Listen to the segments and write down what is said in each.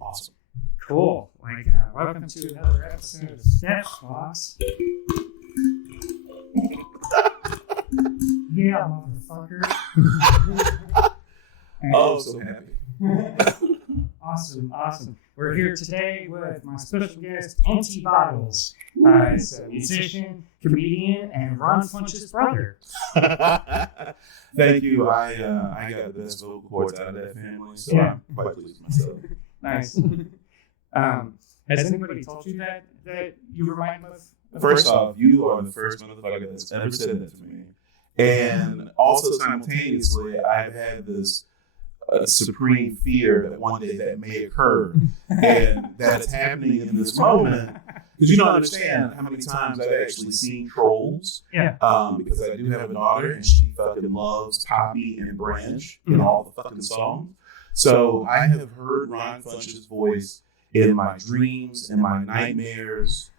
Awesome. Cool. Welcome to another episode of Steph's Box. Yeah, motherfucker. Oh, so happy. Awesome. We're here today with my special guest, Empty Bottles. He's a musician, comedian, and Ron Funches' brother. Thank you. I got the best vocal cords out of that family, so I'm quite pleased with myself. Nice. Has anybody told you that you remind him of? First off, you are the first motherfucker that's ever said that to me. And also simultaneously, I've had this supreme fear that one day that may occur, and that it's happening in this moment. Because you don't understand how many times I've actually seen trolls. Yeah. Because I do have a daughter, and she fucking loves Poppy and Branch in all the fucking songs. So I have heard Ron Funches' voice in my dreams, in my nightmares,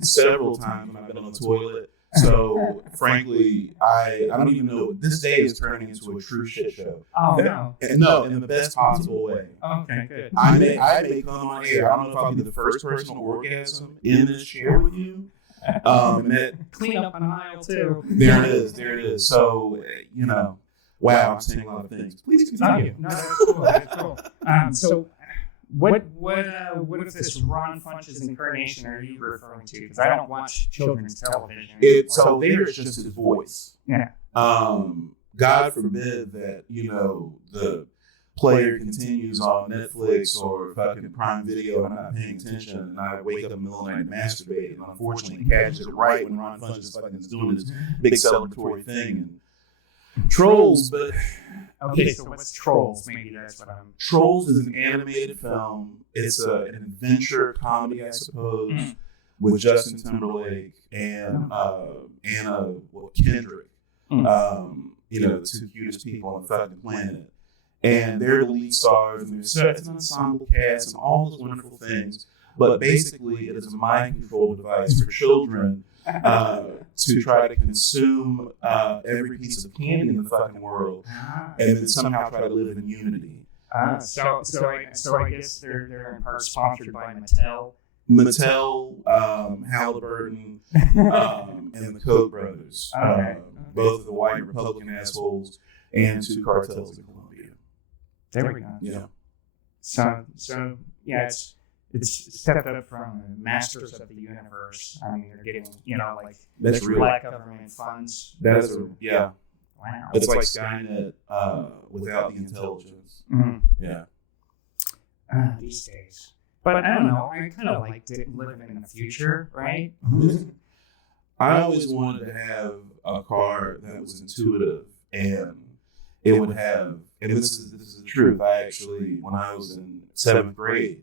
several times when I've been on the toilet. So, frankly, I don't even know. This day is turning into a true shit show. Oh, no. No, in the best possible way. Okay, good. I may come on air. I don't know if I'll be the first person to orgasm in this chair with you. Clean up an aisle, too. There it is. So, wow, I'm saying a lot of things. Please continue. No, that's cool. So, what if this Ron Funches incarnation are you referring to? Because I don't watch children's television. So there's just his voice. Yeah. God forbid that, the player continues on Netflix or fucking Prime Video and I'm not paying attention and I wake up in the middle of the night and masturbate and unfortunately catches it right when Ron Funches fucking is doing this big celebratory thing. And Trolls, but... Okay, so what's Trolls? Maybe that's what I'm... Trolls is an animated film. It's an adventure comedy, I suppose, with Justin Timberlake and Anna Kendrick. The two cutest people on the fucking planet. And they're the lead stars, and it's an ensemble cast and all those wonderful things. But basically, it is a mind control device for children to try to consume every piece of candy in the fucking world, and then somehow try to live in unity. So I guess they're in part sponsored by Mattel. Halliburton, and the Koch brothers. Both of the white Republican assholes and two cartels in Colombia. There we go. Yeah. So yeah, it's stepped up from Masters of the Universe. I mean, they're getting, that's real. Black government funds. That's yeah. Wow. It's like Skynet without the intelligence. Mm-hmm. Yeah. These days. But I don't know. I kind of liked it living in the future, right? I always wanted to have a car that was intuitive and it would have, and this is the truth. I actually, when I was in 7th grade,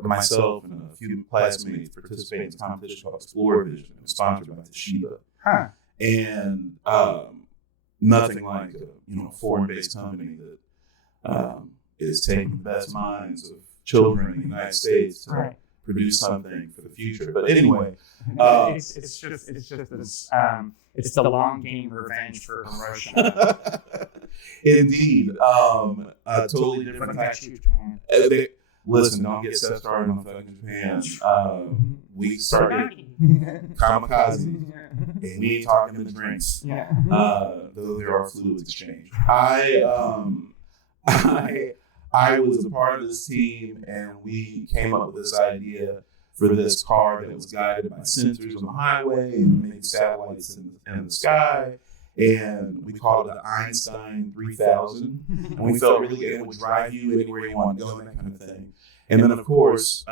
myself and a few classmates participated in a competition called Explore Vision. It was sponsored by Toshiba. And nothing like a foreign-based company that is taking the best minds of children in the United States to produce something for the future. But anyway, it's just this. It's the long game revenge for Hiroshima. Indeed, totally different type. Listen, don't get Steph started on fucking Japan. We started kamikaze, and we ain't talking the drinks. Though there are fluids exchanged. I was a part of this team, and we came up with this idea for this car that was guided by sensors on the highway and many satellites in the sky. And we called it the Einstein 3000. And we felt really good. It would drive you anywhere you want to go, that kind of thing. And then, of course,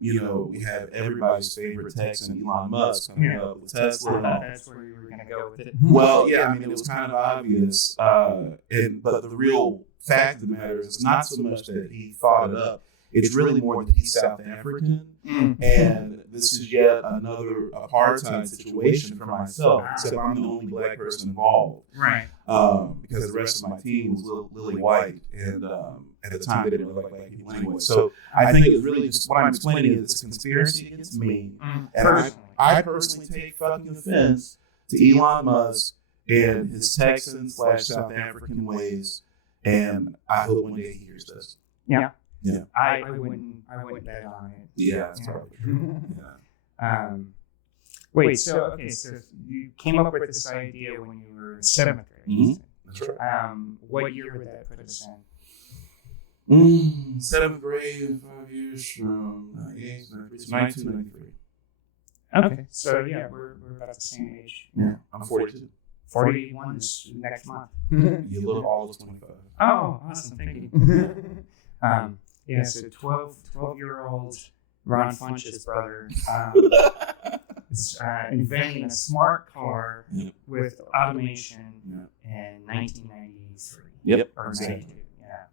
we have everybody's favorite Texan, Elon Musk, coming up with Tesla. That's where you were going to go with it. Well, yeah, I mean, it was kind of obvious. But the real fact of the matter is it's not so much that he thought it up. It's really more that he's South African, and this is yet another apartheid situation for myself, except I'm the only black person involved. Right. Because the rest of my team was lily white, and at the time they didn't look like black people anyway. So I think it was really just what I'm explaining is it's a conspiracy against me, and I personally take fucking offense to Elon Musk and his Texan/South African ways. And I hope one day he hears this. Yeah. Yeah. I wouldn't bet on it. Yeah, that's probably true. Yeah. Wait, so you came up with this idea when you were in 7th grade. Mm-hmm. That's right. What year would that put us in? 7th grade, 5 years from 1993. Okay, so yeah, we're about the same age. Yeah, I'm 42. 41 is next month. You look all of 25. Oh, awesome, thank you. Yeah, so 12-year-old Ron Funches' brother is inventing a smart car with automation in 1993. Yep. Or 92, yeah.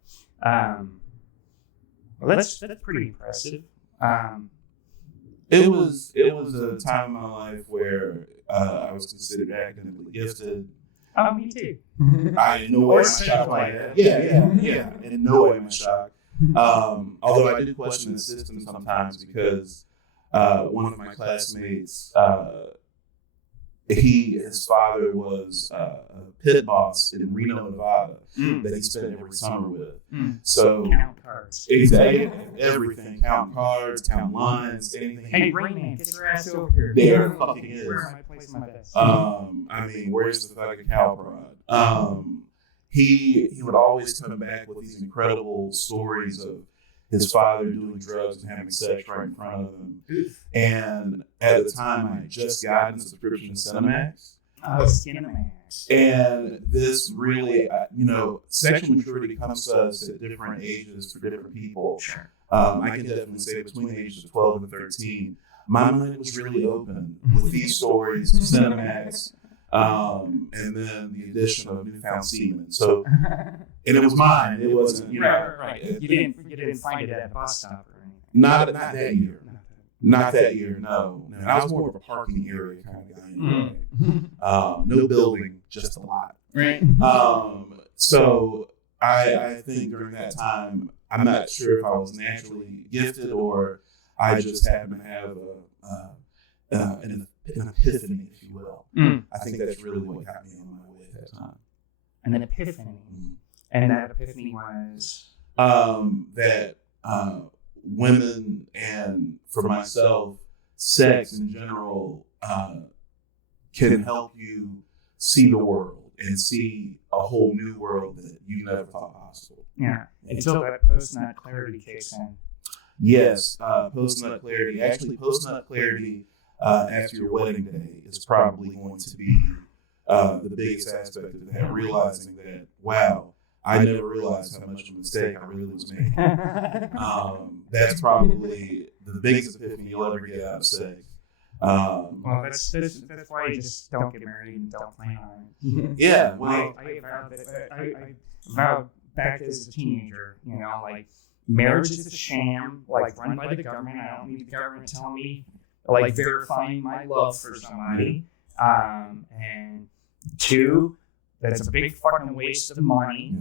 Well, that's pretty impressive. It was a time in my life where I was considered academically gifted. Oh, me too. I in no way am I shocked by that. Yeah. In no way am I shocked. Although I do question the system sometimes because one of my classmates, his father was a pit boss in Reno, Nevada, that he spent every summer with. So count cards, exactly everything, count cards, count lines, anything. Hey, Rayman, get your ass over here. There fucking is. Where am I placing my bets? I mean, where's the fucking cow prod? He would always come back with these incredible stories of his father doing drugs and having sex right in front of him. And at the time, I had just gotten a subscription to Cinemax. Oh, Cinemax. And this really, sexual maturity comes to us at different ages for different people. Sure. I can definitely say between the ages of 12 and 13, my mind was really open with these stories, Cinemax, and then the addition of newfound semen. So, and it was mine. It wasn't, right. You didn't find it at a bus stop or anything. Not that year. Not that year. No. And I was more of a parking area kind of guy. Anyway. No building, just a lot. Right. So I think during that time, I'm not sure if I was naturally gifted or I just happened to have an epiphany, if you will. I think that's really what got me on my way at that time. An epiphany. And that epiphany was? That women and, for myself, sex in general can help you see the world and see a whole new world that you never thought possible. Yeah, until that post-nut clarity kicks in. Yes, post-nut clarity. Actually, post-nut clarity after your wedding day is probably going to be the biggest aspect of that, realizing that, wow, I never realized how much of a mistake I really was making. That's probably the biggest epiphany you'll ever get out of sex. Well, that's why you just don't get married and don't plan on it. Yeah, well, I vowed back as a teenager, like marriage is a sham, like run by the government. I don't need the government telling me, like verifying my love for somebody. And 2, that's a big fucking waste of money.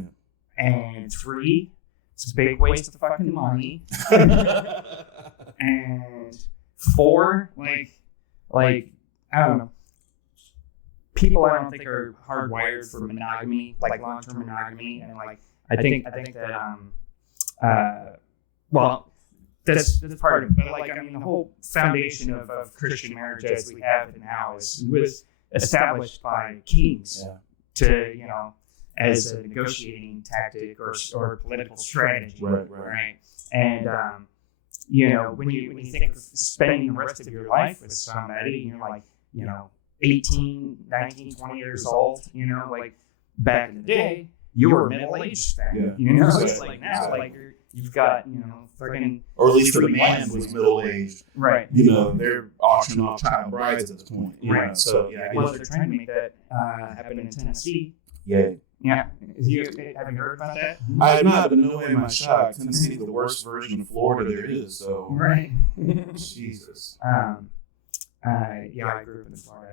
And 3, it's a big waste of fucking money. And 4, like I don't know. People I don't think are hardwired for monogamy, like long-term monogamy, and I think that well, that's part of it. But the whole foundation of Christian marriage as we have it now was established by kings to as a negotiating tactic or political strategy, right? And when you think of spending the rest of your life with somebody, and you're 18, 19, 20 years old, back in the day, you were middle-aged then. It's like now, you've got, fucking... Or at least the man was middle-aged. Right. They're auctioning off child brides at this point. Right. So, well, they're trying to make that happen in Tennessee. Yay. Yeah. Have you heard about that? I have not, but no way am I shocked. Tennessee is the worst version of Florida there is, so... Right. Jesus. I grew up in Florida.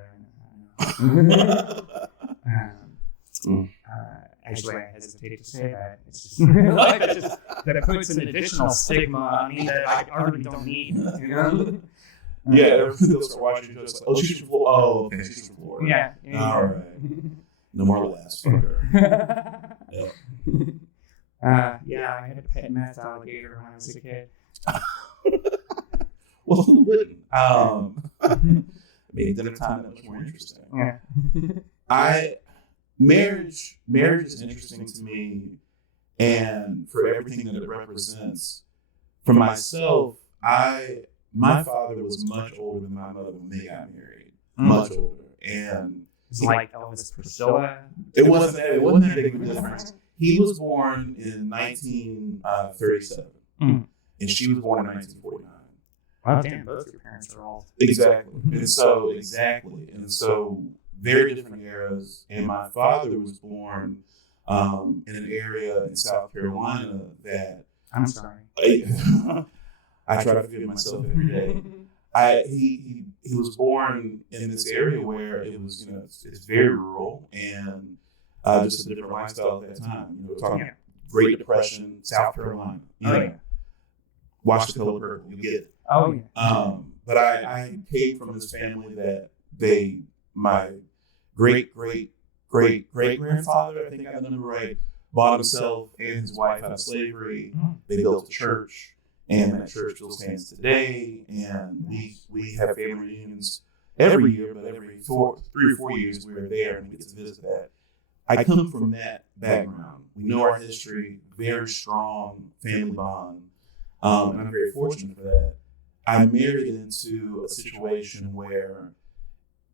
Actually, I hesitate to say that. It's just that it puts an additional stigma on me that I already don't need. Yeah, they'll start watching just like, oh, she's from Florida. Oh, okay, she's from Florida. Yeah. All right. No more laughs. Yeah, I had a pet meth alligator when I was a kid. Well, who wouldn't? I mean, dinner time, that much more interesting. Yeah. Marriage is interesting to me, and for everything that it represents. For myself, my father was much older than my mother when they got married, much older, and it's like Elvis Priscilla. It wasn't that big of a difference. He was born in 1937, and she was born in 1949. Wow, damn, both your parents are old. Exactly. And so very different eras. And my father was born in an area in South Carolina that I'm sorry. I try to forgive myself every day. He was born in this area where it was, it's very rural and just a different lifestyle at that time. We're talking Great Depression, South Carolina. Watch The Color Purple, you get it. Oh yeah. But I came from this family that my great grandfather, I think I got the number right, bought himself and his wife out of slavery. They built a church, and that church still stands today. And we have family reunions every year, but every 3 or 4 years we're there and we get to visit that. I come from that background. We know our history, very strong family bond, and I'm very fortunate for that. I married into a situation where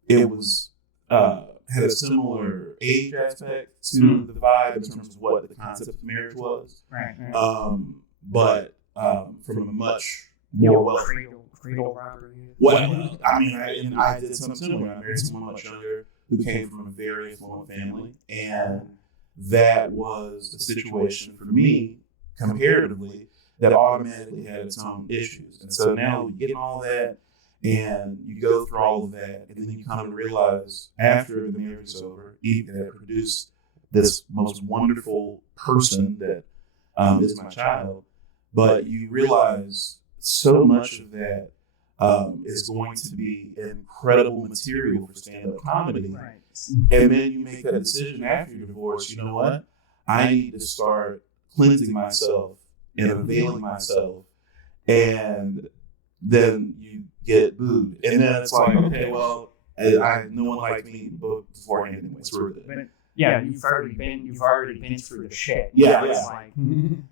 it was had a similar age aspect to the vibe in terms of what the concept of marriage was. Right. But from a much more cradle robbery. Well, I did something similar. I married someone much younger who came from a very affluent family, and that was a situation for me, comparatively, that automatically had its own issues. And so now you get all that, and you go through all of that, and then you come to realize after the marriage is over, Eve had produced this most wonderful person that is my child, but you realize so much of that is going to be incredible material for stand-up comedy. Right. And then you make that decision after your divorce, you know what? I need to start cleansing myself and unveiling myself. And then you get booed. And then it's like, okay, well, no one liked me beforehand anyway, so we're good. But, yeah, you've already been through the shit. Yeah. It's like,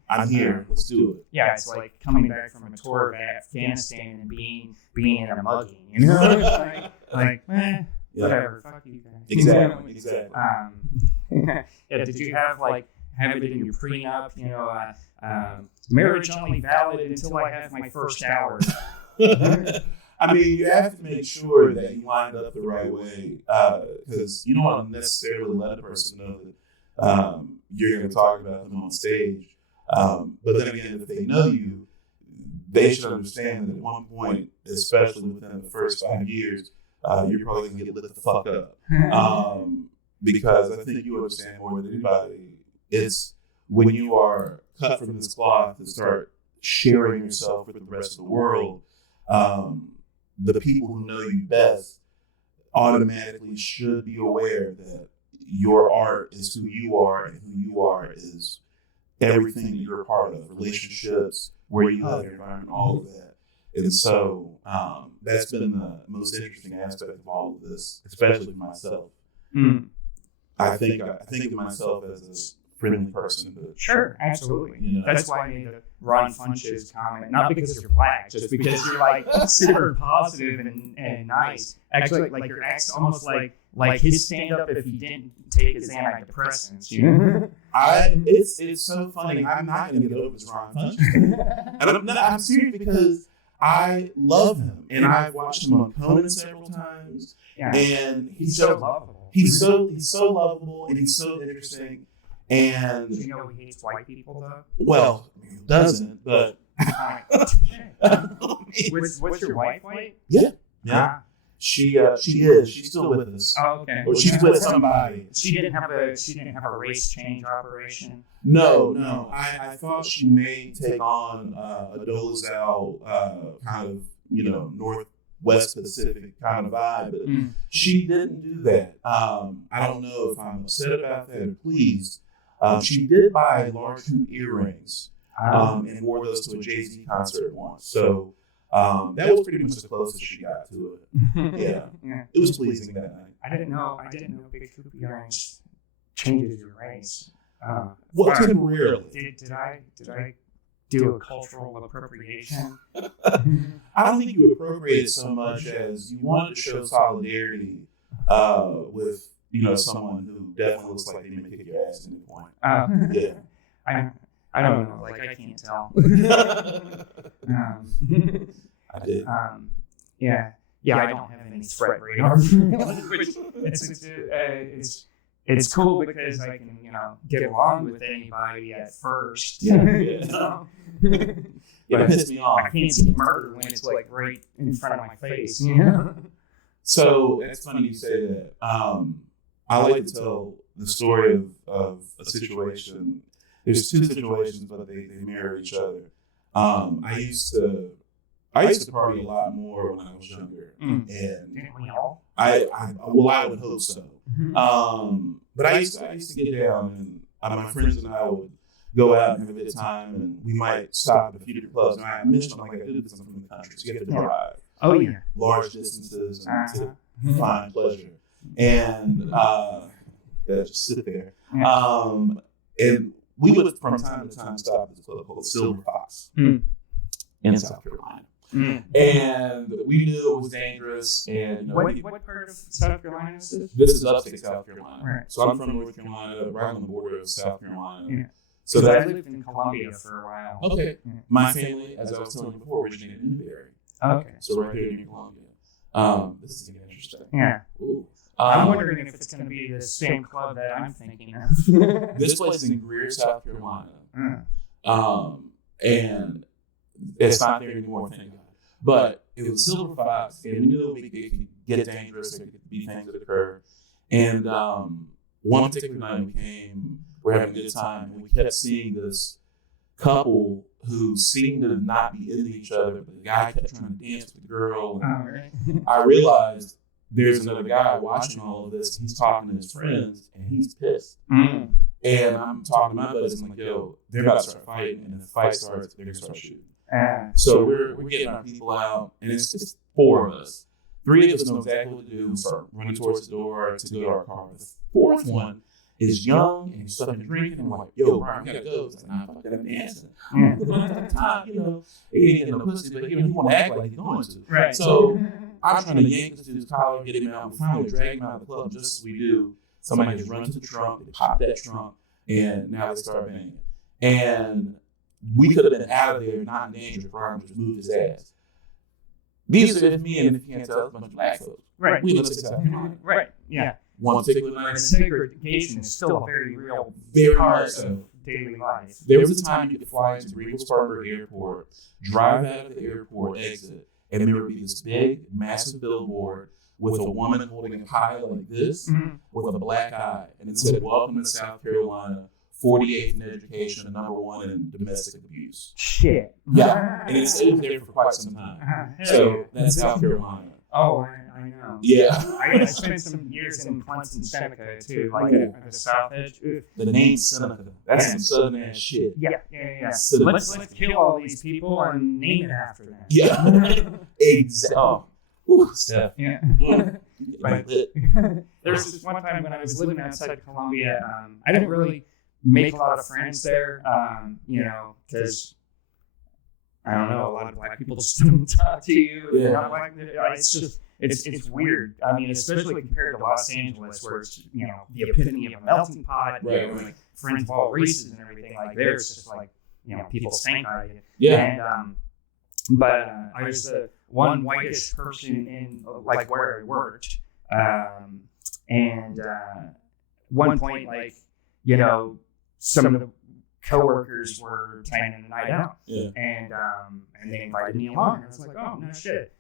I'm here. Let's do it. Yeah, it's like coming back from a tour of Afghanistan and being in a mugging. You know, whatever. Fuck you guys. Exactly. Did you have it in your prenup? Marriage only valid until I have my first hour. I mean, you have to make sure that you lined up the right way, because you don't want to necessarily let a person know that you're going to talk about them on stage. But then again, if they know you, they should understand that at one point, especially within the first 5 years, you're probably going to get lit the fuck up. Because I think you understand more than anybody. It's when you are cut from this cloth to start sharing yourself with the rest of the world, the people who know you best automatically should be aware that your art is who you are, and who you are is everything that you're a part of, relationships, where you live, your environment, all of that. And so that's been the most interesting aspect of all of this, especially for myself. I think of myself as a friendly person. But, sure, absolutely. That's why I made the Ron Funches comment, not because you're black, just because you're super positive and nice. Actually, your ex, almost like his stand-up if he didn't take his antidepressants. It's so funny. I'm not going to get over this Ron Funches. And I'm serious because I love him, and I've watched him on Conan several times. Yeah. And he's so lovable. He's so lovable, and he's so interesting. And do you know he hates white people though? Well, he doesn't, but what's your wife white? Yeah. She is. She's still with us. Oh, okay. Or she's with somebody. She didn't have a race change operation. No. I thought she may take on a Dolezal kind of Northwest Pacific kind of vibe, but she didn't do that. I don't know if I'm upset about that or pleased. She did buy large hoop earrings and wore those to a Jay-Z concert once. So that was pretty much the closest she got to it. Yeah. It was pleasing that night. I didn't know big hoop earrings changes your race. Well, temporarily. Did I do a cultural appropriation? I don't think you appropriated so much as you wanted to show solidarity with someone who definitely looks like they may kick your ass at any point. Yeah. I don't know. Like I can't tell. I did. Yeah. I don't have any threat radar. It's cool because I can get along with anybody at first. Yeah. It pisses me off. I can't see murder when it's like right in front of my face. So it's funny you say that. I like to tell the story of a situation. There's two situations, but they mirror each other. I used to party a lot more when I was younger, and Didn't we all? I would hope so. But I used to get down, and my friends and I would go out and have a good time, and we might stop at a few different clubs. And I mentioned like I do because I'm from the country, so you have to drive large distances and to find pleasure, and just sit there. And we would from time to time stop at this club called Silver Fox in South Carolina. And we knew it was dangerous. And what part of South Carolina is this? This is upstate South Carolina. Right. So I'm from North Carolina, right on the border of South Carolina. Yeah. So I lived in Columbia for a while. Okay. Yeah. My family, as I was telling you before, originated in Newberry. Okay. So right here in Columbia. This is getting interesting. Yeah. Ooh. I'm wondering if it's going to be the same club that I'm thinking of. This place is in Greer, South Carolina. And it's not there anymore, thank God. But it was Silver Fox, and we knew it could get dangerous. There could be things that occur. And one particular night we're having a good time, and we kept seeing this couple who seemed to not be into each other, but the guy kept trying to dance with the girl. And I realized there's another guy watching all of this. He's talking to his friends, and he's pissed. And I'm talking to my buddies. I'm like, yo, they're about to start fighting. And if the fight starts, they're going to start shooting. So we're getting our people out, and it's four of us. Three of us know exactly what to do. We start running towards the door to go to our car. The fourth one is young, and he's stuck in drinking. And I'm like, yo, Brian, we got to go. He's like, nah, fuck that, I'm dancing. Time, he ain't getting no pussy, but he want to act like he's going to. Right. So I'm trying to yank this dude's collar, get him out. We finally drag him out of the club, just as we do. Somebody just runs to the trunk, they pop that trunk, and now they start banging. And we could have been out of there, not in danger, if Brian just moved his ass. These are me, and if you can't tell, it's a bunch of black folks. Right. We live in South Carolina. Right. Yeah. One particular night. Segregation is still a very real part of daily life. There was a time you could fly into Regal-Spartanburg Airport, drive out of the airport exit, and there would be this big, massive billboard with a woman holding a pie like this with a black eye. And it said, "Welcome to South Carolina, 48th in education, and #1 in domestic abuse." Shit. Yeah. And it stayed there for quite some time. So that's South Carolina. Oh, I know. Yeah. I spent some years in Clemson, Seneca, too, like at the South Edge. The name Seneca. That's some southern ass shit. Yeah. Let's kill all these people and name it after them. Yeah. Exactly. Oh. Ooh, Steph. Yeah. There was this one time when I was living outside Columbia. I didn't really make a lot of friends there, because I don't know, a lot of black people just don't talk to you. Yeah. It's just it's weird. I mean, especially compared to Los Angeles, where it's the epitome of a melting pot, right. Like friends of all races and everything. Like there, it's just like people stink at you. Yeah. And but I was the one whitish person in like where I worked, and one point, like some of the coworkers were planning a night out, and they invited me along. And I was like, oh no shit.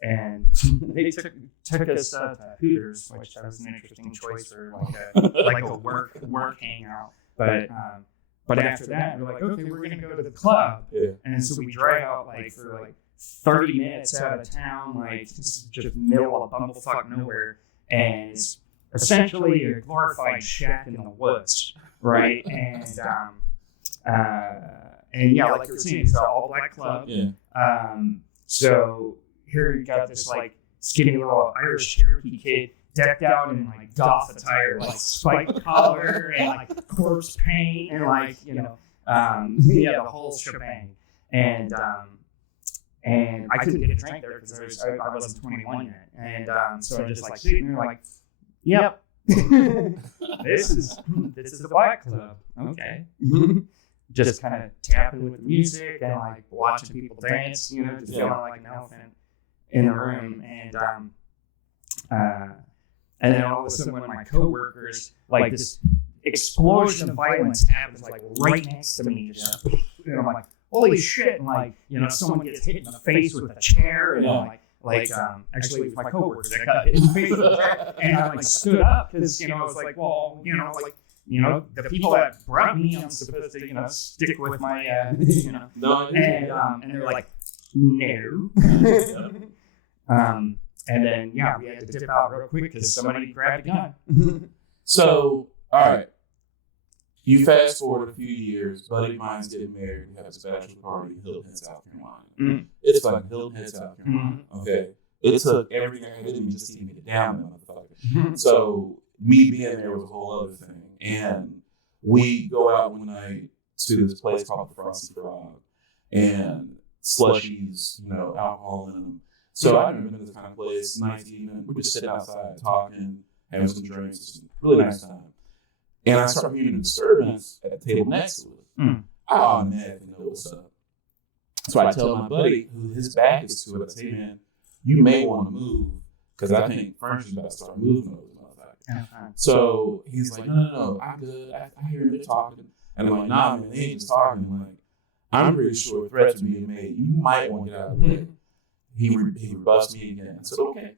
And they took us to Hooters, which was an interesting choice for like a work hangout. But after that, we're like, okay, we're gonna go to the club. Yeah. And so we drive out for 30 minutes out of town, like just middle of bumblefuck nowhere, and it's essentially a glorified shack in the woods. right? And yeah, like you were saying, it's an all black club. Yeah. So here you got this like skinny little Irish Cherokee kid decked out in like goth attire, like spiked collar and like corpse paint and like the whole shebang. And I couldn't get a drink there because I wasn't 21 yet. And so I'm just like sitting there like, yep, this is the black club. Okay. Just kind of tapping with the music and like watching people dance, just feeling like an elephant in the room. And then all of a sudden, one of my coworkers, like this explosion of violence happens, like right next to me. Just, and I'm like, holy shit! And like, someone gets hit in the face with a chair, and actually, it was my coworker that got hit in the face with a chair, and I like stood up because I was like, well, the people that brought me, I'm supposed to, stick with my, No. And they're like, no. And then, we had to dip out real quick because somebody grabbed a gun. So, all right. You fast forward a few years, buddy of mine's getting married. We have a bachelor party in Hilton Head, South Carolina. Mm-hmm. It's like Hilton Head, South Carolina. Mm-hmm. Okay. It took everything I did just to get it down, that motherfucker. So, me being there was a whole other thing. And we go out one night to this place called the Frosty Frog, and slushies, alcohol in them. So I've never been to this kind of place, nice evening. We're just sitting outside talking, having some drinks. It's a really nice time. And I start hearing a disturbance at the table next to us. I automatically know what's up. So I tell my buddy, who his back is to it, I say, man, you may want to move, because I think furniture's about to start moving over this motherfucker. So he's like, no, I'm good. I hear them talking. And I'm like, nah, man, they ain't just talking. I'm pretty sure threats are being made. You might want to get out of the way. He rebuffs me again. I said, okay.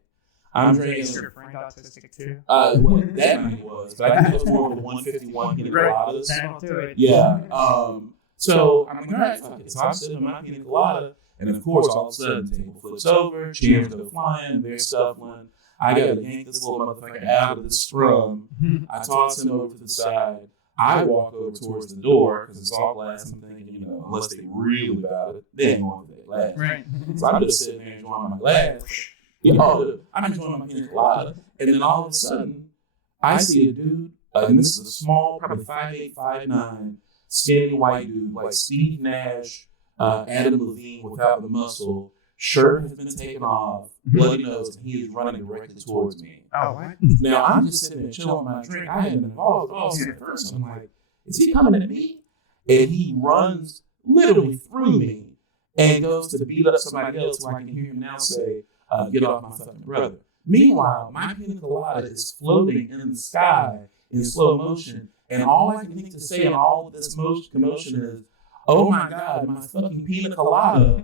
I'm drinking. Is your friend autistic too? That night was, but I think it was more of the 151 pina coladas. That'll do it. Yeah. So I'm like, all right, fuck it. So I'm sitting on my pina colada, and of course, all of a sudden, the table flips over, chairs go flying, they're scuffling. I gotta yank this little motherfucker out of the scrum. I toss him over to the side. I walk over towards the door because it's all glass. I'm thinking, unless they really about it, they ain't going for that glass. Right. So I'm just sitting there enjoying my glass. I'm enjoying my pina colada, and then all of a sudden, I see a dude, and this is a small, probably 5'8", 5'9", skinny white dude, like Steve Nash, Adam Levine without the muscle. Shirt has been taken off, bloody nose, and he is running directly towards me. Oh, what? Now, I'm just sitting there chilling my drink. I hadn't been involved at all. So at first, I'm like, is he coming at me? And he runs literally through me and goes to beat up somebody else who I can hear him now say, get off my fucking brother. Meanwhile, my pina colada is floating in the sky in slow motion, and all I can think to say in all of this commotion is, oh my God, my fucking pina colada.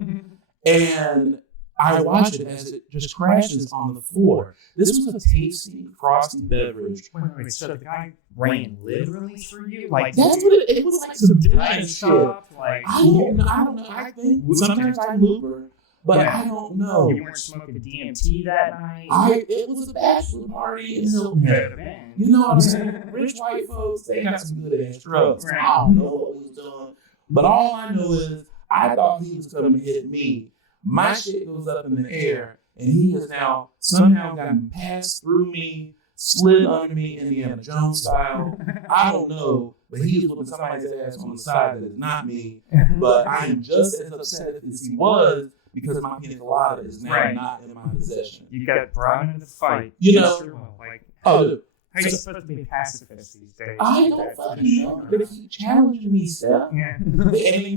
And I watch it as it just crashes on the floor. This was a tasty, frosty beverage. Wait, so the guy ran literally through you? Like, that's what it was, like some giant shit. Like, I don't know. I think sometimes I looper, but I don't know. You weren't smoking DMT that night? It was a bachelor party in Hilton Head. You know what I'm saying? Rich white folks, they got some good ass drugs. Right. I don't know what was done. But all I know is I thought he was coming to hit me. My shit goes up in the air, and he has now somehow gotten passed through me, slid under me, Indiana Jones style. I don't know, but he is whooping somebody's ass on the side that is not me. But I am just as upset as he was because my pina colada is now not in my possession. You got brought into the fight. Like, how are you supposed to be a pacifist these days? I don't fucking know. But if he challenged me, Steph, and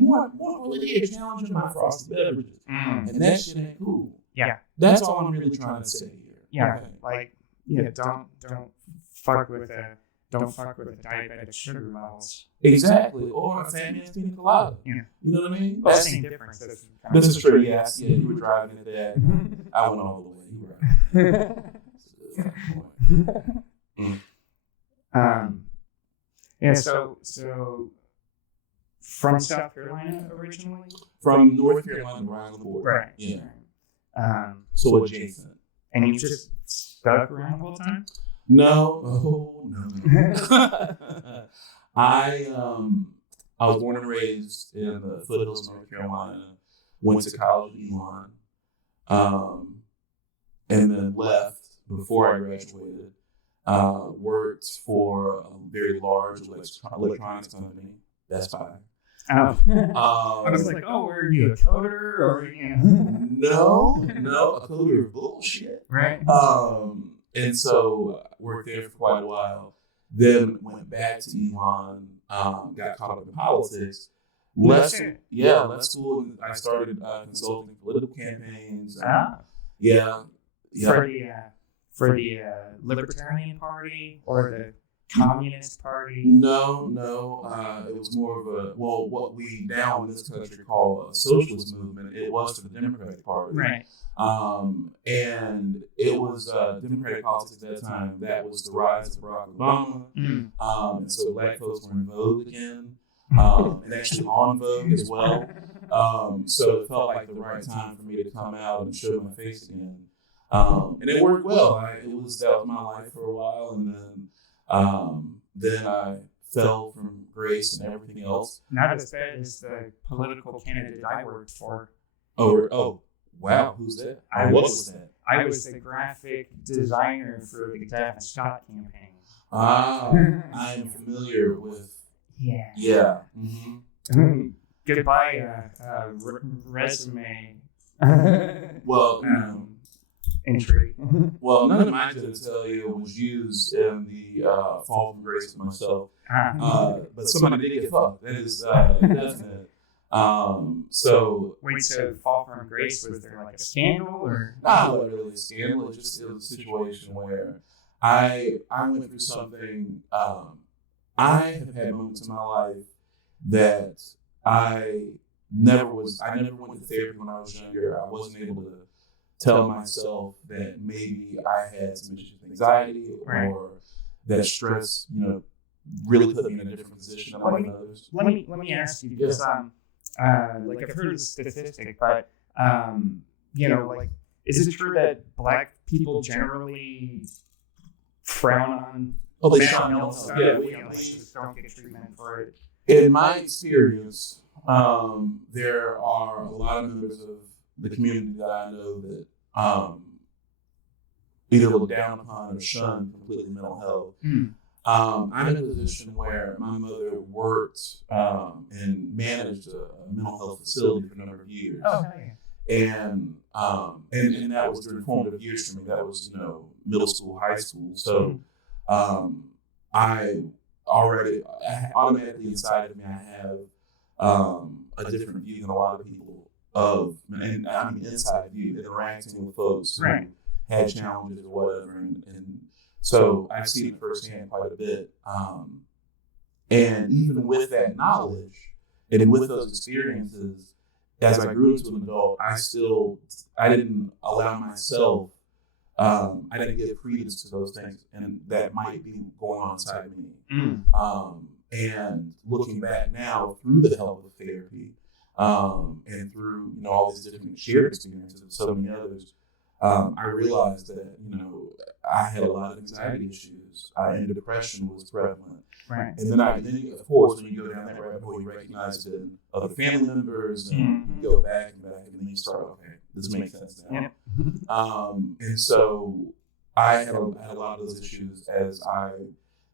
more really did challenging my frosty beverages. And that shit ain't cool. Yeah. That's all I'm really trying to say here. Yeah. Okay. Don't fuck with the diabetic sugar levels. Exactly. Or a fat man's pina colada. Yeah. You know what I mean? Well, that's the difference. This is true, yes. Yeah, you were driving at that. I went all the way. You were right. So from South Carolina originally? From North Carolina, right on the border. Right. Yeah. So adjacent. And you just stuck around the whole time? No. I was born and raised in the foothills of North Carolina. Went to college at Elon, and then left before I graduated. Worked for a very large electronics company, Best Buy. Oh. I was like, were you a coder or No, a coder of bullshit. Right. And so worked there for quite a while. Then went back to Elon. Got caught up in politics. Left school. And I started consulting political campaigns. For the Libertarian Party or the Communist Party? No. It was more of what we now in this country call a socialist movement. It was for the Democratic Party. Right. And it was Democratic politics at that time. That was the rise of Barack Obama. And so black folks were in vogue again. And actually on Vogue as well. So it felt like the right time for me to come out and show my face again. And it worked well. That was my life for a while, and then I fell from grace and everything else. Not as bad as the political candidate I worked for. Oh, wow! Who's that? What was that? I was the graphic designer for the Steph and Scott campaign. I am familiar with. Yeah. Mm-hmm. Goodbye, resume. Well, entry. Well, none of my genitalia was used in the fall from grace of myself. But somebody did get fucked. That is definite. So wait, so fall from grace, was there like a scandal or? Not really a scandal. It was a situation where I went through something. I have had moments in my life that I never went to therapy when I was younger. I wasn't able to tell myself that maybe I had some issues with anxiety or that stress, really put me in a different position than others. Let me ask you, because like I've heard the statistic, but is it true that black people generally frown on mental health stuff? They just don't get treatment for it. In my experience, there are a lot of members of the community that I know that either look down upon or shun completely mental health. I'm in a position where my mother worked and managed a mental health facility for a number of years. And that was during formative years for me. That was, middle school, high school. So I automatically inside of me, I have a different view than a lot of people and I mean inside of you, interacting with folks who had challenges or whatever. And so I've seen it firsthand quite a bit. And even with that knowledge and with those experiences, as I grew into an adult, I didn't allow myself, I didn't give credence to those things and that might be going on inside me. And looking back now through the help of therapy, and through, all these different shared experiences and so many others, I realized that, I had a lot of anxiety issues and depression was prevalent. Right. And then of course, when you go down that rabbit hole, you recognize it in other family members and you go back and then you start, okay, this makes sense now. And so I had a lot of those issues as I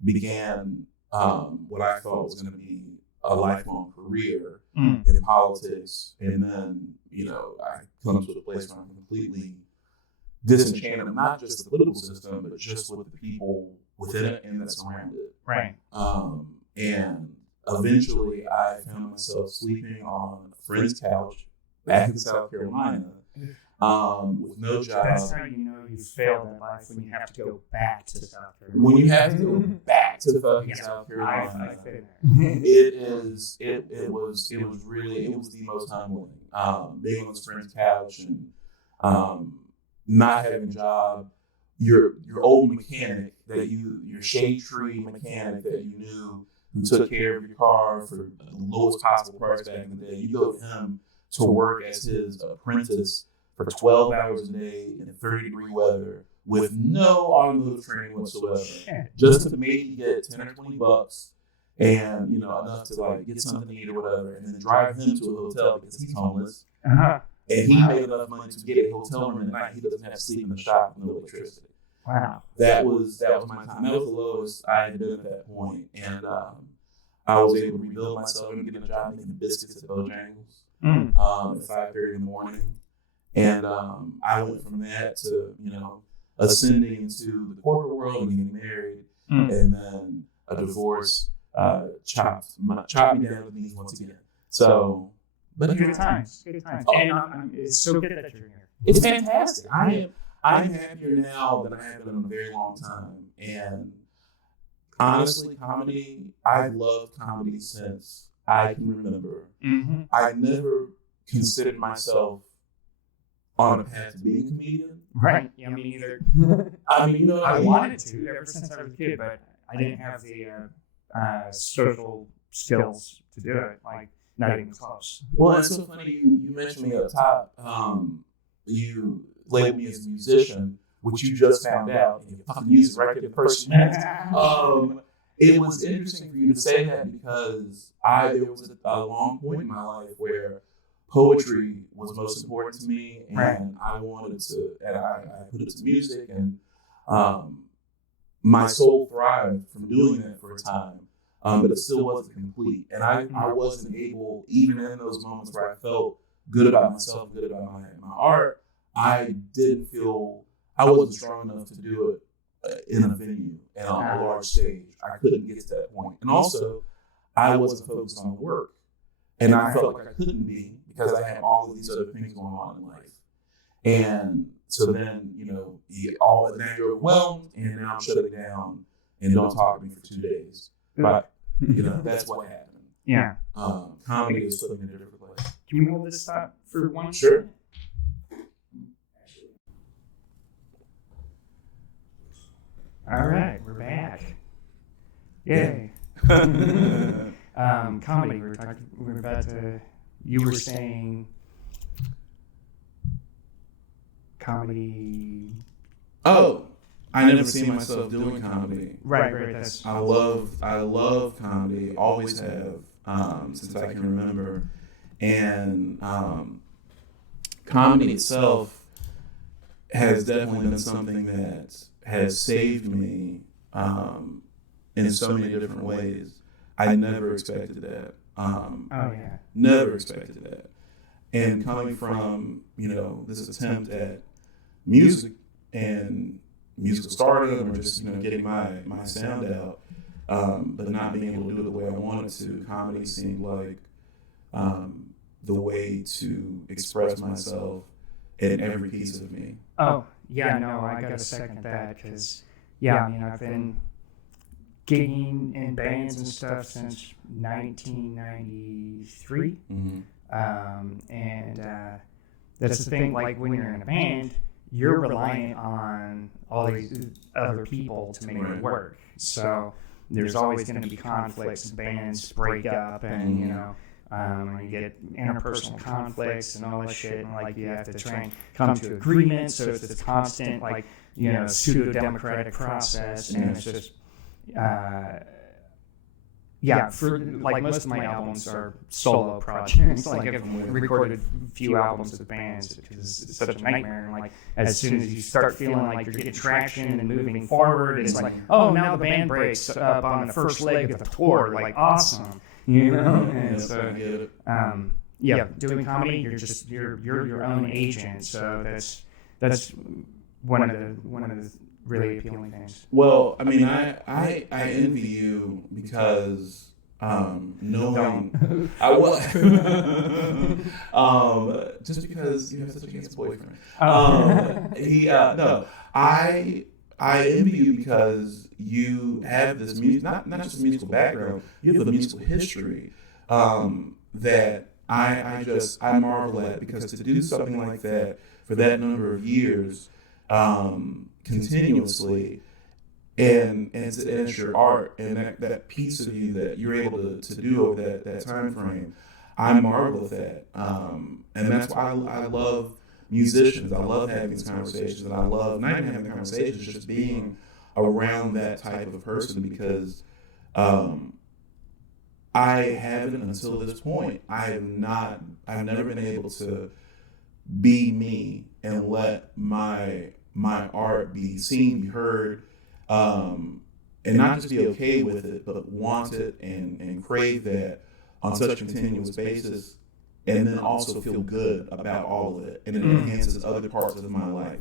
began what I thought was going to be a lifelong career in politics. And then, I come to a place where I'm completely disenchanted of not just the political system, but just with the people within it and that's around it. Right. And eventually I found myself sleeping on a friend's couch back in South Carolina with no job. That's how you know you failed in life, when you have to go back to South Carolina. When you have to go back to fucking South Carolina, I've been it there. was the most humbling. Being on this friend's couch and not having a job, your old mechanic your shade tree mechanic that you knew, who took care of your car for the lowest possible price back in the day, you go to him to work as his apprentice for 12 hours a day in 30-degree weather with no automotive training whatsoever, just to maybe get $10 or $20 and enough to like get something to eat or whatever, and then drive him to a hotel because he's homeless. Uh-huh. And he made enough money to get a hotel room at night. He doesn't have to sleep in the shop with no electricity. Wow. That was my time. That was the lowest I had been at that point, and I was able to rebuild myself and get a job making biscuits at Bojangles at 5:30 in the morning, and I went from that to ascending into the corporate world and getting married, and then a divorce chopped me down to the knees once again. So, but good times. And it's so good that you're here. It's fantastic. I'm happier now than I have been in a very long time. And honestly, comedy, I've loved comedy since I can remember. Mm-hmm. I never considered myself on a path to being a comedian. Right. Yeah, me neither. I mean, I wanted to ever since I was a kid, but I didn't have the social skills to do it. Like, not even close. Well, it's so funny you mentioned me up top. You labeled me as a musician, which you just found out, and you fucking music record the person. It was interesting for you to say that because there was a long point in my life where poetry was most important to me, and I wanted to, and I put it to music, and my soul thrived from doing that for a time, but it still wasn't complete, and I wasn't able, even in those moments where I felt good about myself, good about my art, I didn't feel, I wasn't strong enough to do it in a venue and on a large stage. I couldn't get to that point. And also, I wasn't focused on work. And I felt like I couldn't be because I had all of these other things going on in life. And so then, now you're overwhelmed, and now I'm shutting down and don't talk to me for 2 days. But, that's what happened. Yeah. Comedy is flipping a different place. Can we hold this up for one? Sure. All right, we're back. Yay. Comedy, we're about to, you were saying comedy. Oh, I never seen myself doing comedy. Right. That's. I love comedy. Always have, since I can remember. And comedy itself has definitely been something that has saved me in so many different ways. I never expected that. Never expected that. And coming from, this attempt at music and musical stardom, or just, getting my sound out, but not being able to do it the way I wanted to, comedy seemed like the way to express myself in every piece of me. Oh, yeah, no, I got to second that because, I've been gigging in bands and stuff since 1993. Mm-hmm. And that's the thing, like when you're in a band, you're reliant on all these other people to make it work. So there's always going to be conflicts, bands break up, and, you get interpersonal conflicts and all that shit, and like you have to try and come to agreements. So it's this constant pseudo-democratic process, and it's just for like most of my albums are solo projects. Like I've recorded a few albums with bands because it's such a nightmare. And like as soon as you start feeling like you're getting traction and moving forward, it's like, oh, now the band breaks up on the first leg of the tour. Like awesome. And so, doing comedy, you're your own agent. So that's one of the really appealing things. Well, I mean, I envy you because knowing just because you have such a handsome boyfriend. I envy you because you have this not just a musical background, you have a musical history that I marvel at, because to do something like that for that number of years continuously, and it's your art, and that piece of you that you're able to do over that time frame, I marvel at that, and that's why I love musicians. I love having these conversations, and I love not even having conversations, just being around that type of person, because I haven't until this point. I've never been able to be me and let my art be seen, be heard, and not just be okay with it, but want it and crave that on such a continuous basis, and then also feel good about all of it, and it enhances other parts of my life.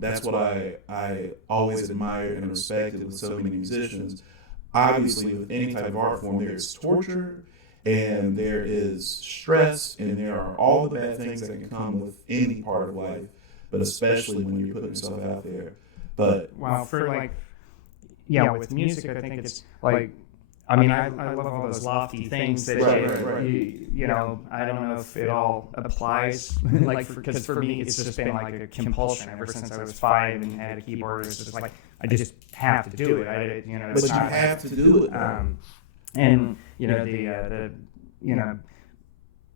That's what I always admired and respected with so many musicians. Obviously, with any type of art form, there is torture, and there is stress, and there are all the bad things that can come with any part of life, but especially when you're putting yourself out there. But well, for with music, I think it's like, I mean, I love all those lofty things that you know, I don't know if it all applies, because for me, it's just been like a compulsion ever since I was 5 and had a keyboard. It's just like, I just have to do it. But you have to do it. And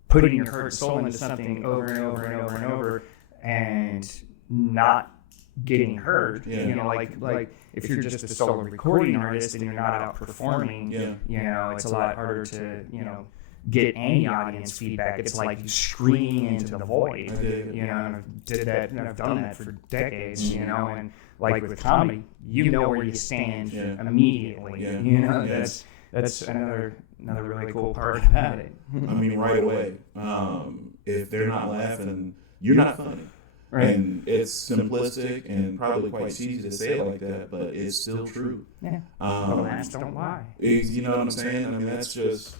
putting your heart and soul into something over and over and over and over, and not getting heard. Like if you're just a solo recording artist and you're not out performing, it's a lot harder to get any audience feedback. It's like screaming into the void. I've done that for decades. And like with comedy, where you stand immediately. That's another really cool part about it. I mean, right away. If they're not laughing, you're not funny. Right. And it's simplistic and probably quite easy to say it like that, but it's still true. Yeah. Laughs don't lie. You know what I'm saying? I mean, that's just,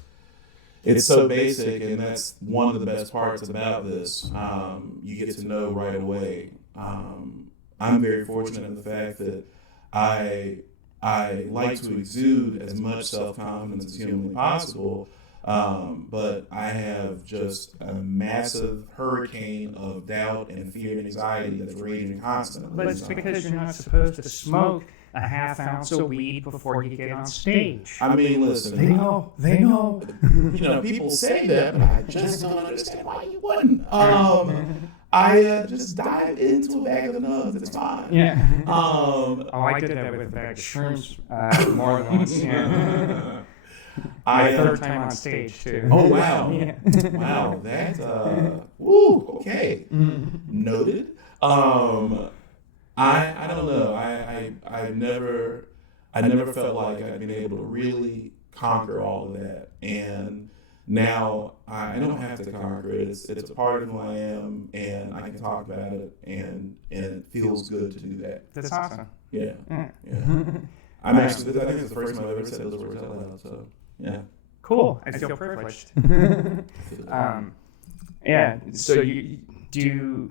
it's so basic, and that's one of the best parts about this. You get to know right away. I'm very fortunate in the fact that I like to exude as much self-confidence as humanly possible, but I have just a massive hurricane of doubt and fear and anxiety that's raging constantly. But it's because you're not supposed to smoke a half ounce of weed before you get on stage. I mean, listen. They know. People say that, but I just don't understand why you wouldn't. I just dive into a bag of nugs. It's fine. Yeah. I did that with a bag of shrooms more than once. Yeah. My third time on stage too. Oh wow! Yeah. Wow, that's okay. Noted. I don't know. I never felt like I'd been able to really conquer all of that, and now I don't have to conquer it. It's a part of who I am, and I can talk about it, and it feels good to do that. That's awesome. Yeah. I'm actually. I think it's the first time I've ever said those words out loud. So yeah. Cool. I feel privileged. Yeah. So you do,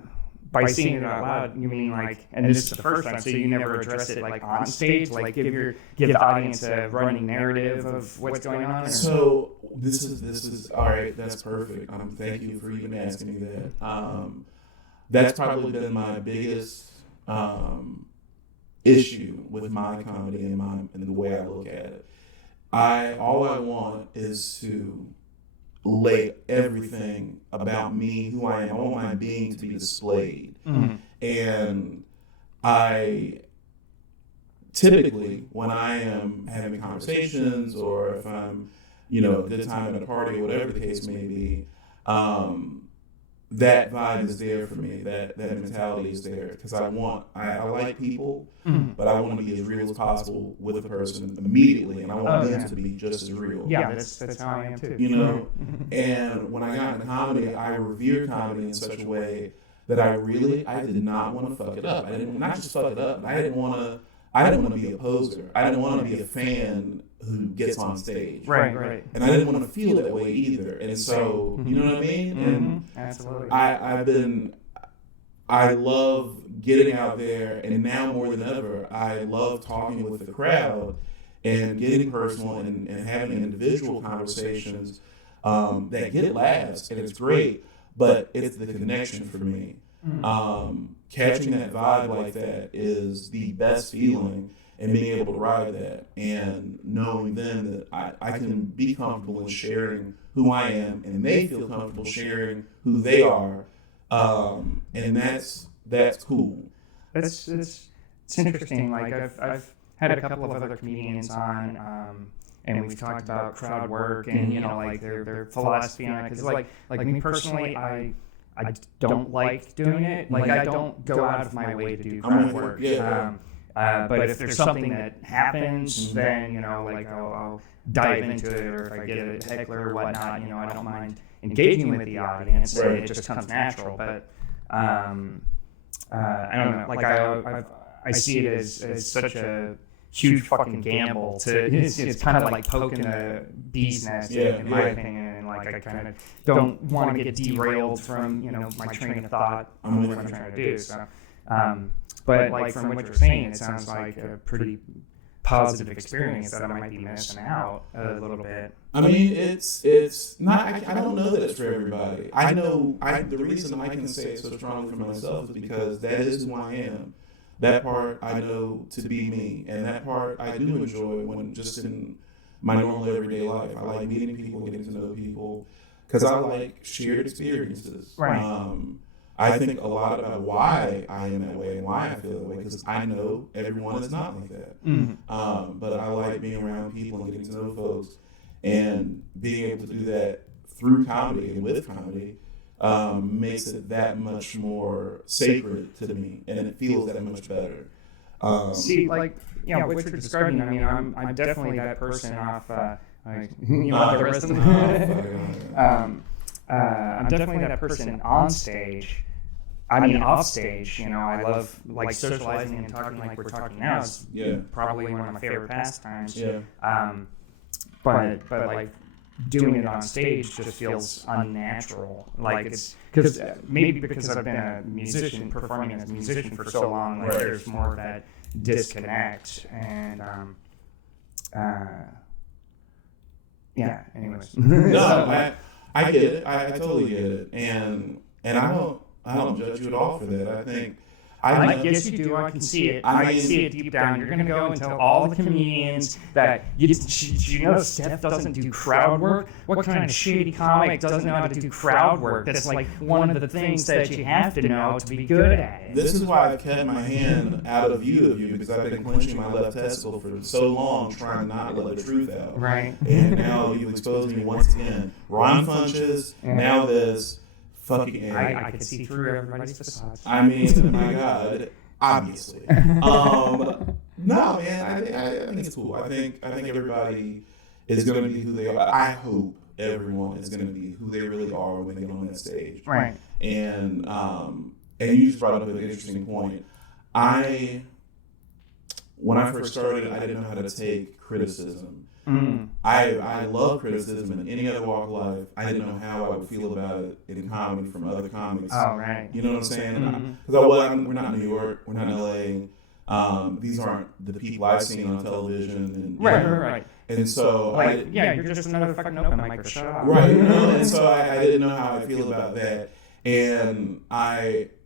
by saying it out loud, you mean and this is the first time, so you never address it on stage, give the audience a running narrative of what's going on? Or? So this is all right. That's perfect. Thank you for even asking me that. That's probably been my biggest issue with my comedy and the way I look at it. All I want is to lay everything about me, who I am, I want my being to be displayed. Mm-hmm. And I typically, when I am having conversations, or if I'm, a good time at a party, or whatever the case may be, that vibe is there for me. That mentality is there, because I like people, but I want to be as real as possible with the person immediately, and I want them to be just as real. Yeah, that's how I am too. And when I got into comedy, I revered comedy in such a way that I did not want to fuck it up. I didn't not just fuck it up, but I didn't want to be a poser. I didn't want to be a fan who gets on stage. Right. And I didn't want to feel that way either. And so, you know what I mean? And absolutely. I love getting out there, and now more than ever, I love talking with the crowd and getting personal and having individual conversations that get laughs, and it's great, but it's the connection for me. Catching that vibe like that is the best feeling, and being able to ride that, and knowing then that I can be comfortable in sharing who I am, and they feel comfortable sharing who they are, and that's cool. It's interesting. I've had a couple of other comedians on, and we've talked about crowd work and you know like their philosophy on it. Because like me personally, I don't like doing it. Like I don't go out of my way to do crowd work. But if there's something that happens, then you know like I'll dive into it, or if I get a heckler or whatnot, you know I don't mind engaging with the audience. Right. It just comes natural. But I don't know. Like I see it as such a huge fucking gamble it's kind of like poking the bee's nest in my opinion, and like I kind of don't want to get derailed from you know my train of thought on what I'm trying to do. So but like from what you're saying, it sounds like a pretty positive experience that I might be missing out a little bit. I mean, it's not. I don't know that it's for everybody. I know. The reason I can say it so strongly for myself is because that is who I am. That part I know to be me, and that part I do enjoy when just in my normal everyday life. I like meeting people, getting to know people, because I like shared experiences. Right. I think a lot about why I am that way and why I feel that way, because I know everyone is not like that. Mm-hmm. But I like being around people and getting to know folks, and being able to do that through comedy and with comedy makes it that much more sacred to me, and it feels that much better. See, like, you know, what you're describing, I mean, I'm definitely that person off, you want the rest of the I'm definitely that person on stage. I mean, off stage, you know, I love, like, socializing and talking like we're talking now is probably one of my favorite pastimes. Yeah. But like, doing it on stage just feels unnatural. Like, it's, because maybe because I've been a musician, performing as a musician for so long, like, there's more of that disconnect, and, yeah, anyways. No, I get it. I totally get it, and I don't judge you at all for that. I think yes, you do. I can see it. I can see it deep down. You're gonna go and tell all the comedians that you know Steph doesn't do crowd work. What kind of shady comic doesn't know how to do crowd work? That's like one of the things that you have to know to be good at it. This is why I've kept my hand out of you, because I've been clenching my left testicle for so long, trying not to let the truth out. Right. And now you've exposed me once again. Ron Funches, now this. Fucking I could see through everybody's facades. I mean, my God, obviously. No, man, I think it's cool. I think everybody is going to be who they are. I hope everyone is going to be who they really are when they get on that stage. Right. And you just brought up an interesting point. When I first started, I didn't know how to take criticism. Mm. I love criticism in any other walk of life. I didn't know how I would feel about it in comedy from other comics. Oh, right. You know what I'm saying? Mm-hmm. Because we're not in New York, we're not in LA. These aren't the people I've seen on television. And, Right. And so, like, you're just another fucking open mic, or shut up. Right. You know? And so I didn't know how I feel about that. And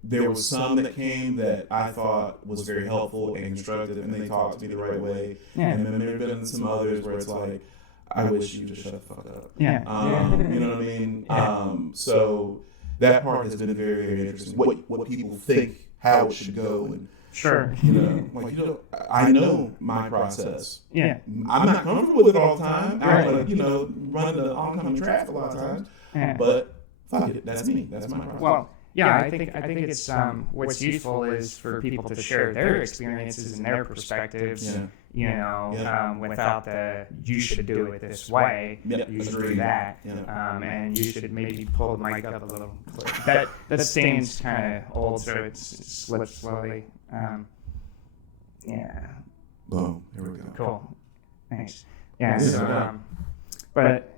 there was some that came that I thought was very helpful and constructive, and they talked to me the right way. Yeah. And then there have been some others where it's like, I wish you just shut the fuck up. Yeah. You know what I mean? Yeah. So that part has been very, very interesting. What people think, how it should go, and sure. You know, like, I know my process. Yeah. I'm not comfortable with it all the time. I want to, run into oncoming traffic a lot of times. Yeah. But fuck it, that's me. That's my process. Well, yeah, I think it's what's useful is for people to share their experiences and their perspectives. Yeah. Without the you should do it this way. Yeah. You should do that. Yeah. And you should maybe pull the mic up a little. That stains kind of old, so it slips slowly. Yeah. Boom. Here we go. Cool. Thanks. Yeah. So, but.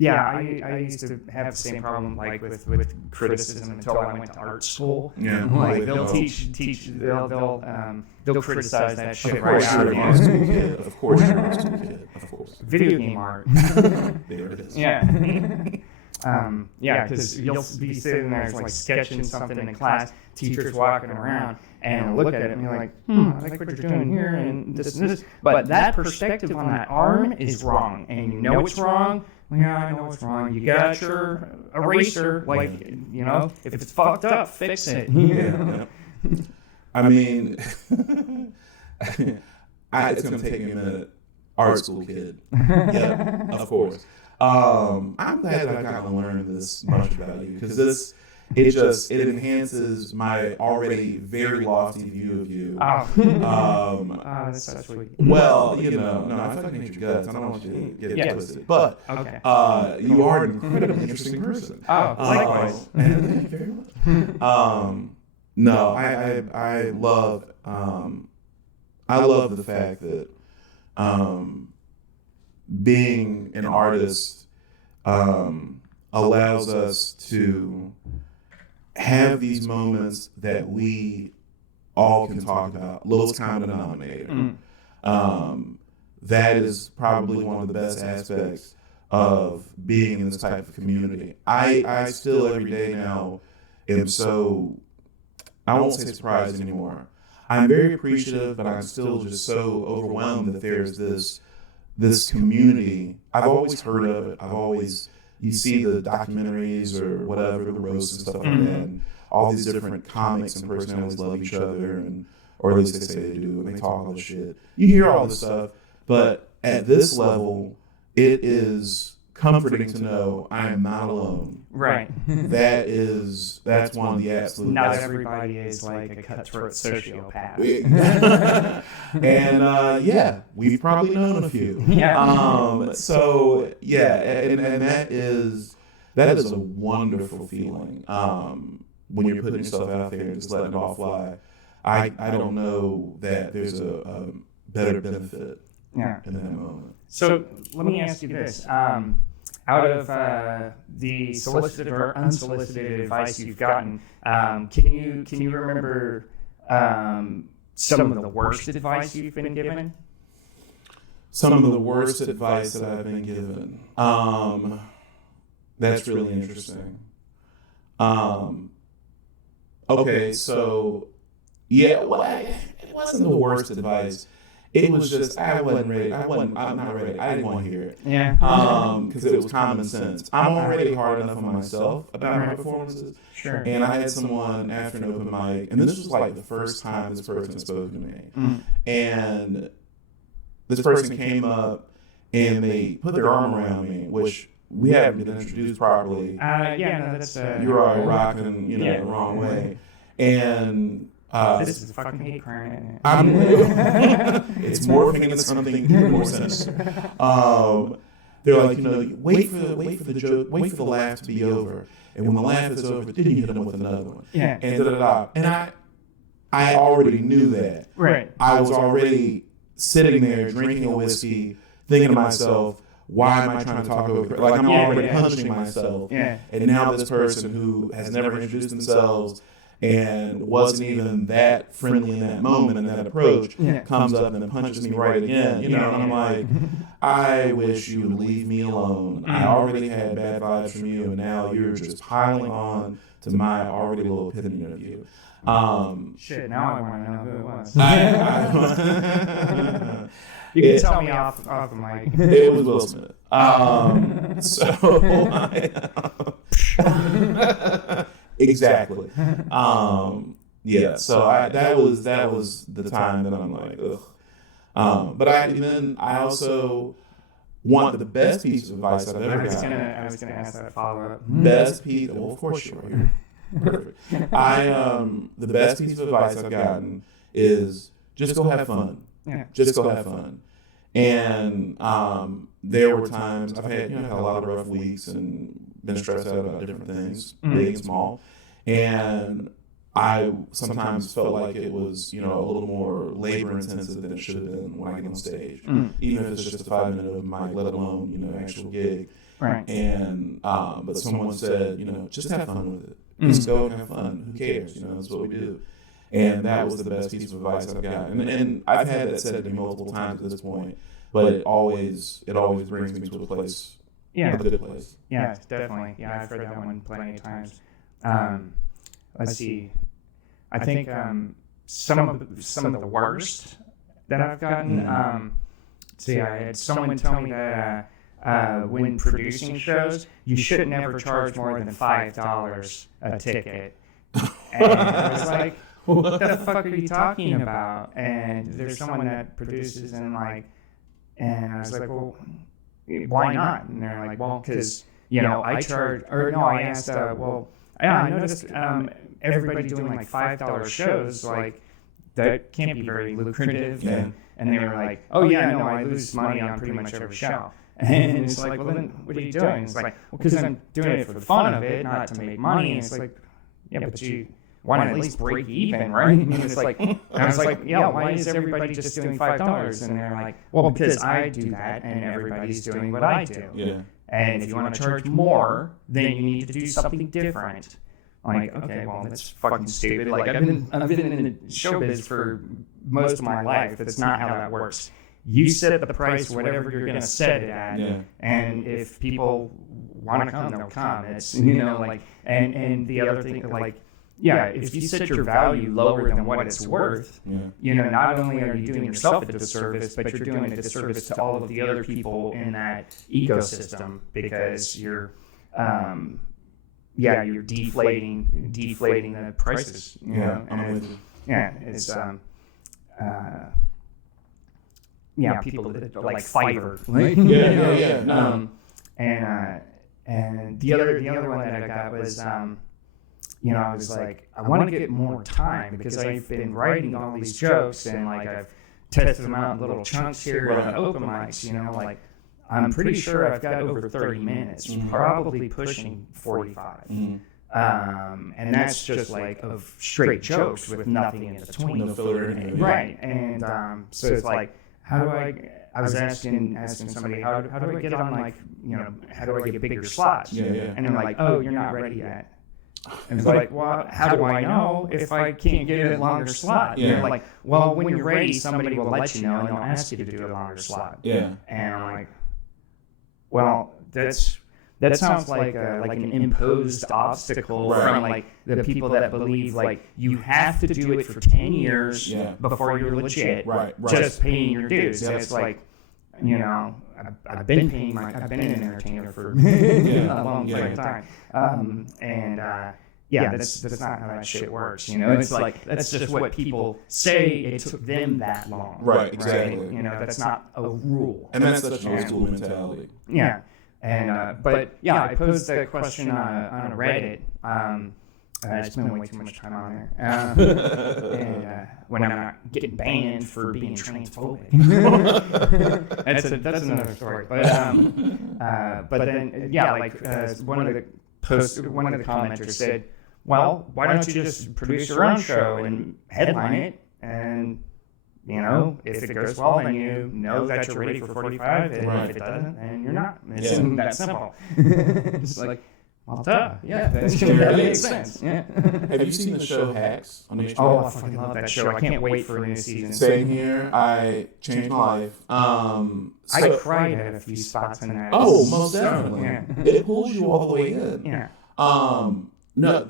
Yeah, I used to have the same problem like with criticism until I went to art school. Yeah, like they'll they'll criticize that shit right out of you. Of course, you're a school kid. Of course. Video game art. There it is. Yeah. Because you'll be sitting there like sketching something in class, teachers walking around, and look at it and you're like, I like what you're doing here and this and this. But that perspective on that arm is wrong, and you know it's wrong. Yeah, I know it's wrong. You got your eraser. Like, if it's fucked up, fix it. Yeah. I mean, it's going to take me a minute. art school kid. Yeah, of course. I'm glad that I've gotten to learn this much about you because it enhances my already very lofty view of you. That's so sweet. Well, no, I fucking hate your guts. I don't want you to get twisted. But okay. You are an incredibly interesting person. Likewise. And thank you very much. No, I love the fact that being an artist allows us to have these moments that we all can talk about, lowest common denominator. That is probably one of the best aspects of being in this type of community. I still every day now am so, I won't say surprised anymore. I'm very appreciative, but I'm still just so overwhelmed that there's this community. I've always heard of it. You see the documentaries or whatever, the roasts and stuff like that, and all these different comics and personalities love each other, or at least they say they do, and they talk all this shit. You hear all this stuff, but at this level, it is comforting to know I am not alone. Right. That's one of the absolute. Not everybody is like a cutthroat sociopath. And we've probably known a few. Yeah. So yeah, and that is a wonderful feeling. When you're putting yourself out there and just letting it all fly. I don't know that there's a better benefit in that moment. So let me ask you this. Out of the solicited or unsolicited advice you've gotten, can you remember some of the worst advice you've been given? Some of the worst advice that I've been given. That's really interesting. Okay, so yeah, well, it wasn't the worst advice. It was just I wasn't ready. I'm not ready. I didn't want to hear it. Yeah. Because it was common sense. I'm already hard enough on myself about my performances. Sure. And I had someone after an open mic, and this was like the first time this person spoke to me. And this person came up and they put their arm around me, which we haven't been introduced properly. That's you're already rocking, the wrong way. And this is a fucking hate crime. It's morphing into something even more sinister. They're like, wait for the joke, wait for the laugh to be over, and when the laugh is over, then you hit them with another one. Yeah. And And I already knew that. Right. I was already sitting there drinking a whiskey, thinking to myself, why am I trying to talk over? Like I'm already punishing myself. Yeah. And now this person who has never introduced themselves and wasn't even that friendly in that moment and that approach comes up and then punches me right again, and I'm like, I wish you would leave me alone. I already had bad vibes from you, and now you're just piling on to my already low opinion of you. Shit, now I want to know who it was. You can tell me off the mic. It was Will Smith. Exactly. So that was the time that I'm like, ugh. But I also want the best piece of advice I've ever gotten. I was gonna ask that follow up. Best piece. Well, of course you are. Perfect. The best piece of advice I've gotten is just go have fun. Yeah. Just go have fun. And there were times I've had a lot of rough weeks and been stressed out about different things, big and small. And I sometimes felt like it was, a little more labor intensive than it should have been when I get on stage. Even if it's just a 5-minute open mic, let alone, actual gig. Right. And but someone said, just have fun with it. Just go and have fun. Who cares? That's what we do. And that was the best piece of advice I've got. And I've had that said to me multiple times at this point, but it always brings me to a place, a good place. Yeah, definitely. Yeah, I've heard that one plenty of times. Let's see. I think some of the worst that I've gotten. I had someone tell me that when producing shows, you should never charge more than $5 a ticket. And I was like, what the fuck are you talking about? And there's someone that produces and And I was like, well, why not? And they're like, well, because, you know, I charge, or no, I asked, well, yeah, I noticed everybody doing like $5 shows, like, that can't be very lucrative. And they were like, oh, yeah, no, I lose money on pretty much every show. And it's like, well, then what are you doing? It's like, well, because I'm doing it for the fun of it, not to make money. And it's like, yeah, but you want to at least break even, right? And it's like, and I was like, yeah, why is everybody just doing $5? And they're like, well, because I do that and everybody's doing what I do. Yeah. And if you want to charge more, then you need to do something different. I'm like, okay, well, that's fucking stupid. Like, I've been in the showbiz for most of my life. That's not how that works. You set the price whatever you're going to set it at, and if people want to come, they'll come. It's, you know, like, and the other thing, like, yeah, if you set your value lower than what it's worth, you know, not only are you doing yourself a disservice, but you're doing a disservice to all of the other people in that ecosystem, because you're, you're deflating the prices, you know, and it's people that like Fiverr, and the other one that I got was, you know, I was like, I want to get more time because I've been writing all these jokes and like I've tested them out in little chunks here at open mics, you know, like I'm pretty sure I've got over 30 minutes, probably pushing 45. And that's just like of straight jokes with nothing in between. No filler. Right. And so it's like, how do I was asking somebody, how do I get on, like, you know, how do I get bigger slots? And they're like, oh, you're not ready yet. And it's like, well, how do I know if I can't get a longer slot? And they're like, well, when you're ready, somebody will let you know and they'll ask you to do a longer slot. And I'm like, well, that sounds like an imposed obstacle from like the people that believe like you have to do it for 10 years before you're legit, just paying your dues. And it's like, you know, I've been an entertainer for a long time, that's not how that shit works. You know, it's like that's just what people say. It took them that long, right? Exactly. You know, that's not a rule, and that's such an old school mentality. Yeah. And I posed that question on Reddit. I spent way too much time on there, and when I'm not getting banned for being transphobic, that's another story. But then one of the commenters said, "Well, why don't you just produce your own show and headline it and." You know, if it goes well, then you know that you're ready for 45, and if it doesn't, then you're not. It's that simple. It's like, well, duh. Yeah, that makes sense. Yeah. Have you seen the show Hacks on HBO? Oh, I fucking love that show. I can't wait for a new season. Same here. I changed my life. I cried at a few spots in that. Oh, most definitely. It pulls you all the way in. No,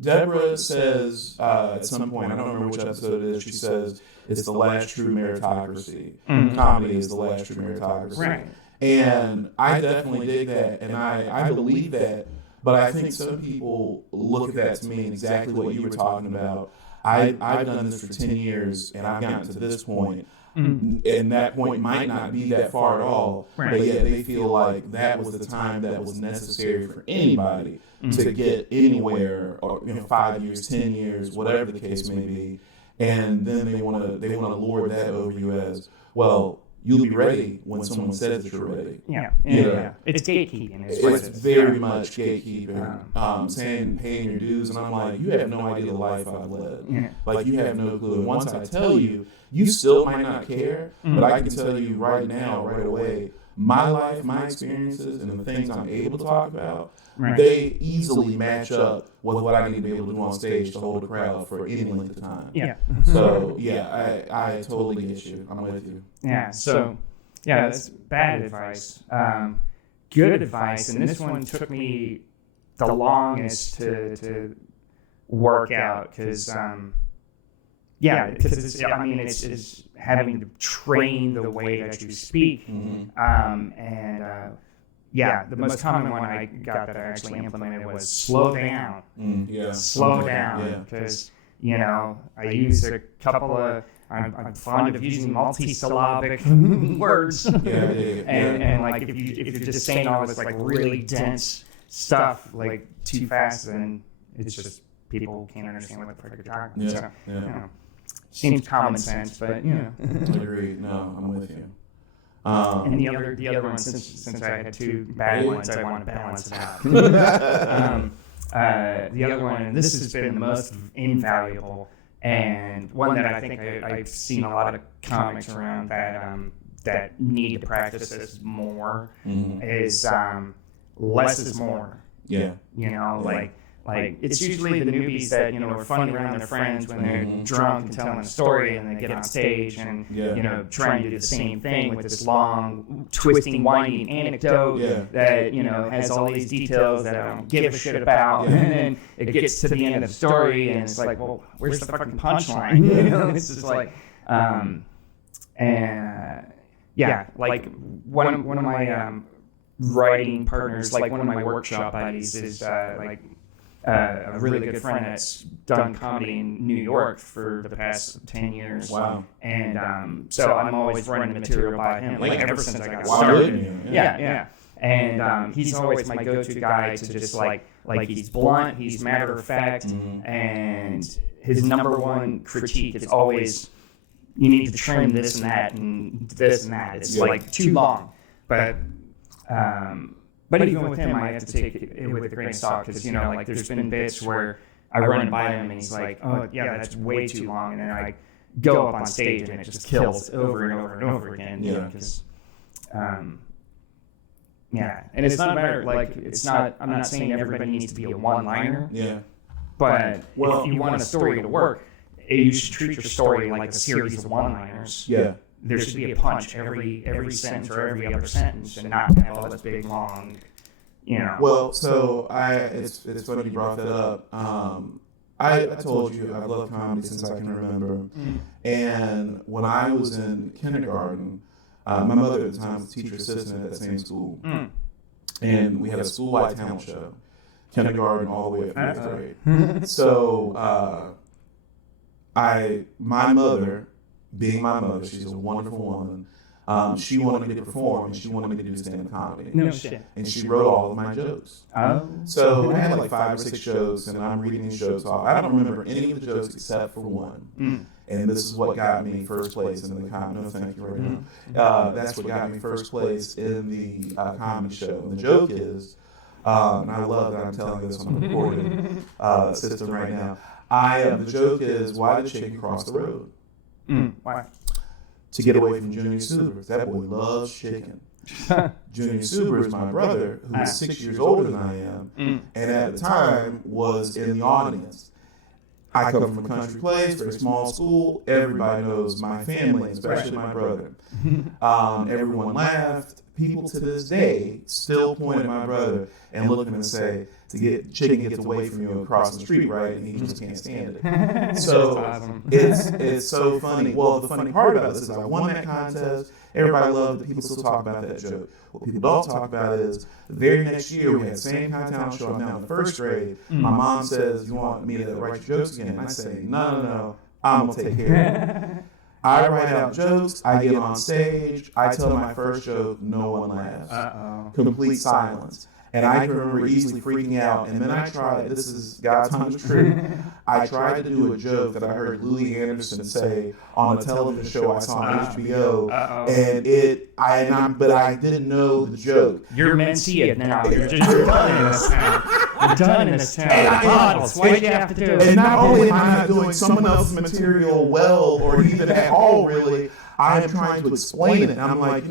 Deborah says at some point, I don't remember which episode it is, she says it's the last true meritocracy. Comedy is the last true meritocracy. Right. And I definitely dig that, and I believe that, but I think some people look at that to mean exactly what you were talking about. I've done this for 10 years, and I've gotten to this point, and that point might not be that far at all, but yet they feel like that was the time that was necessary for anybody to get anywhere, or 5 years, 10 years, whatever the case may be, and then they want to lord that over you as, well, you'll be ready when someone says that you're ready. Yeah. It's gatekeeping. It's very much gatekeeping. Saying paying your dues, and I'm like, you have no idea the life I've led. Like, you have no clue. And once I tell you, you still might not care, but I can tell you right now, right away, my life, my experiences, and the things I'm able to talk about, they easily match up with what I need to be able to do on stage to hold a crowd for any length of time. So, I totally get you. I'm with you. So that's bad advice. Good advice, and this one took me the longest to work out, because it's having to train the way that you speak. The most common one I got that I actually implemented was slow down. Slow down, because I use a couple of I'm fond of using multi-syllabic words. And like if you're just saying all this like really dense stuff like too fast, then it's just people can't understand what the frick you're talking about. So, you know, seems common sense, but you know. Agreed. No, I'm with you. And the other one, since I had two bad ones, I want to balance it out. The other one, and this has been the most invaluable, and one that I think I've seen a lot of comics around that need to practice this more, is less is more. Yeah. You know, like it's usually the newbies that, you know, are funny around their friends when they're drunk and telling a story, and they get on stage and, you know, trying to do the same thing with this long, twisting, winding anecdote that, you know, has all these details that I don't give a shit about. And then it gets to the end of the story, and it's like, well, where's the fucking punchline? You know, it's just like, like one of my writing partners, like one of my workshop buddies, is a really good friend that's done comedy in New York for the past 10 years. Wow. And so I'm always running material by him, like ever since I got started. Yeah. And he's always my go-to guy to just like he's blunt, he's matter of fact, and his number one critique is always, you need to trim this and that and this and that. It's like too long. But even with him, I have to take it with a grain of salt, because, you know, like there's been bits where I run by him and he's like, oh, yeah, that's way too long. And then I go up on stage and it just kills over and over and over again. You know, because, and it's not a matter, like, I'm not saying everybody needs to be a one-liner. Yeah. But if you want a story to work, you should treat your story like a series of one-liners. Yeah. There should be a punch every sentence or every other sentence, and not have all this big long, you know. Well, so it's funny you brought that up. I told you I've loved comedy since I can remember, and when I was in kindergarten, my mother at the time was a teacher assistant at that same school, and we had a school-wide talent show, kindergarten all the way up to 8th grade. So my mother, being my mother, she's a wonderful woman. She wanted me to perform, and she wanted me to do stand-up comedy. No shit. And she wrote all of my jokes. Oh. So I had like 5 or 6 jokes, and I'm reading these jokes off. I don't remember any of the jokes except for one. And this is what got me first place in the comedy. No, thank you right now. That's what got me first place in the comedy show. And the joke is, and I love that I'm telling this on a recording system right now. The joke is, why did chicken cross the road? Why? To get away from Junior Suber. That boy loves chicken. Junior Suber is my brother, who is 6 years older than I am, and at the time was in the audience. I come from a country place, very small school. Everybody knows my family, especially my brother. Everyone laughed. People to this day still point at my brother and look at him and say, chicken gets away from you across the street, right? And he just can't stand it. So awesome. It's so funny. Well, the funny part about this is I won that contest. Everybody loved it. People still talk about that joke. What people don't talk about is the very next year we had the same kind of talent show. I'm now in the 1st grade. My mom says, you want me to write your jokes again? And I say, no, I'm going to take care of it. I write out jokes, I get on stage, I tell my first joke, no one laughs. Complete silence. And I can remember easily freaking out. And then I tried, this is God's honest truth, I tried to do a joke that I heard Louis Anderson say on a television show I saw on HBO. But I didn't know the joke. You're meant to see it now. You're done in this town. You're done in this town. Why'd you have to do it? And not only am I not doing someone else's material well or even at all, really, I am trying to explain it. And I'm like,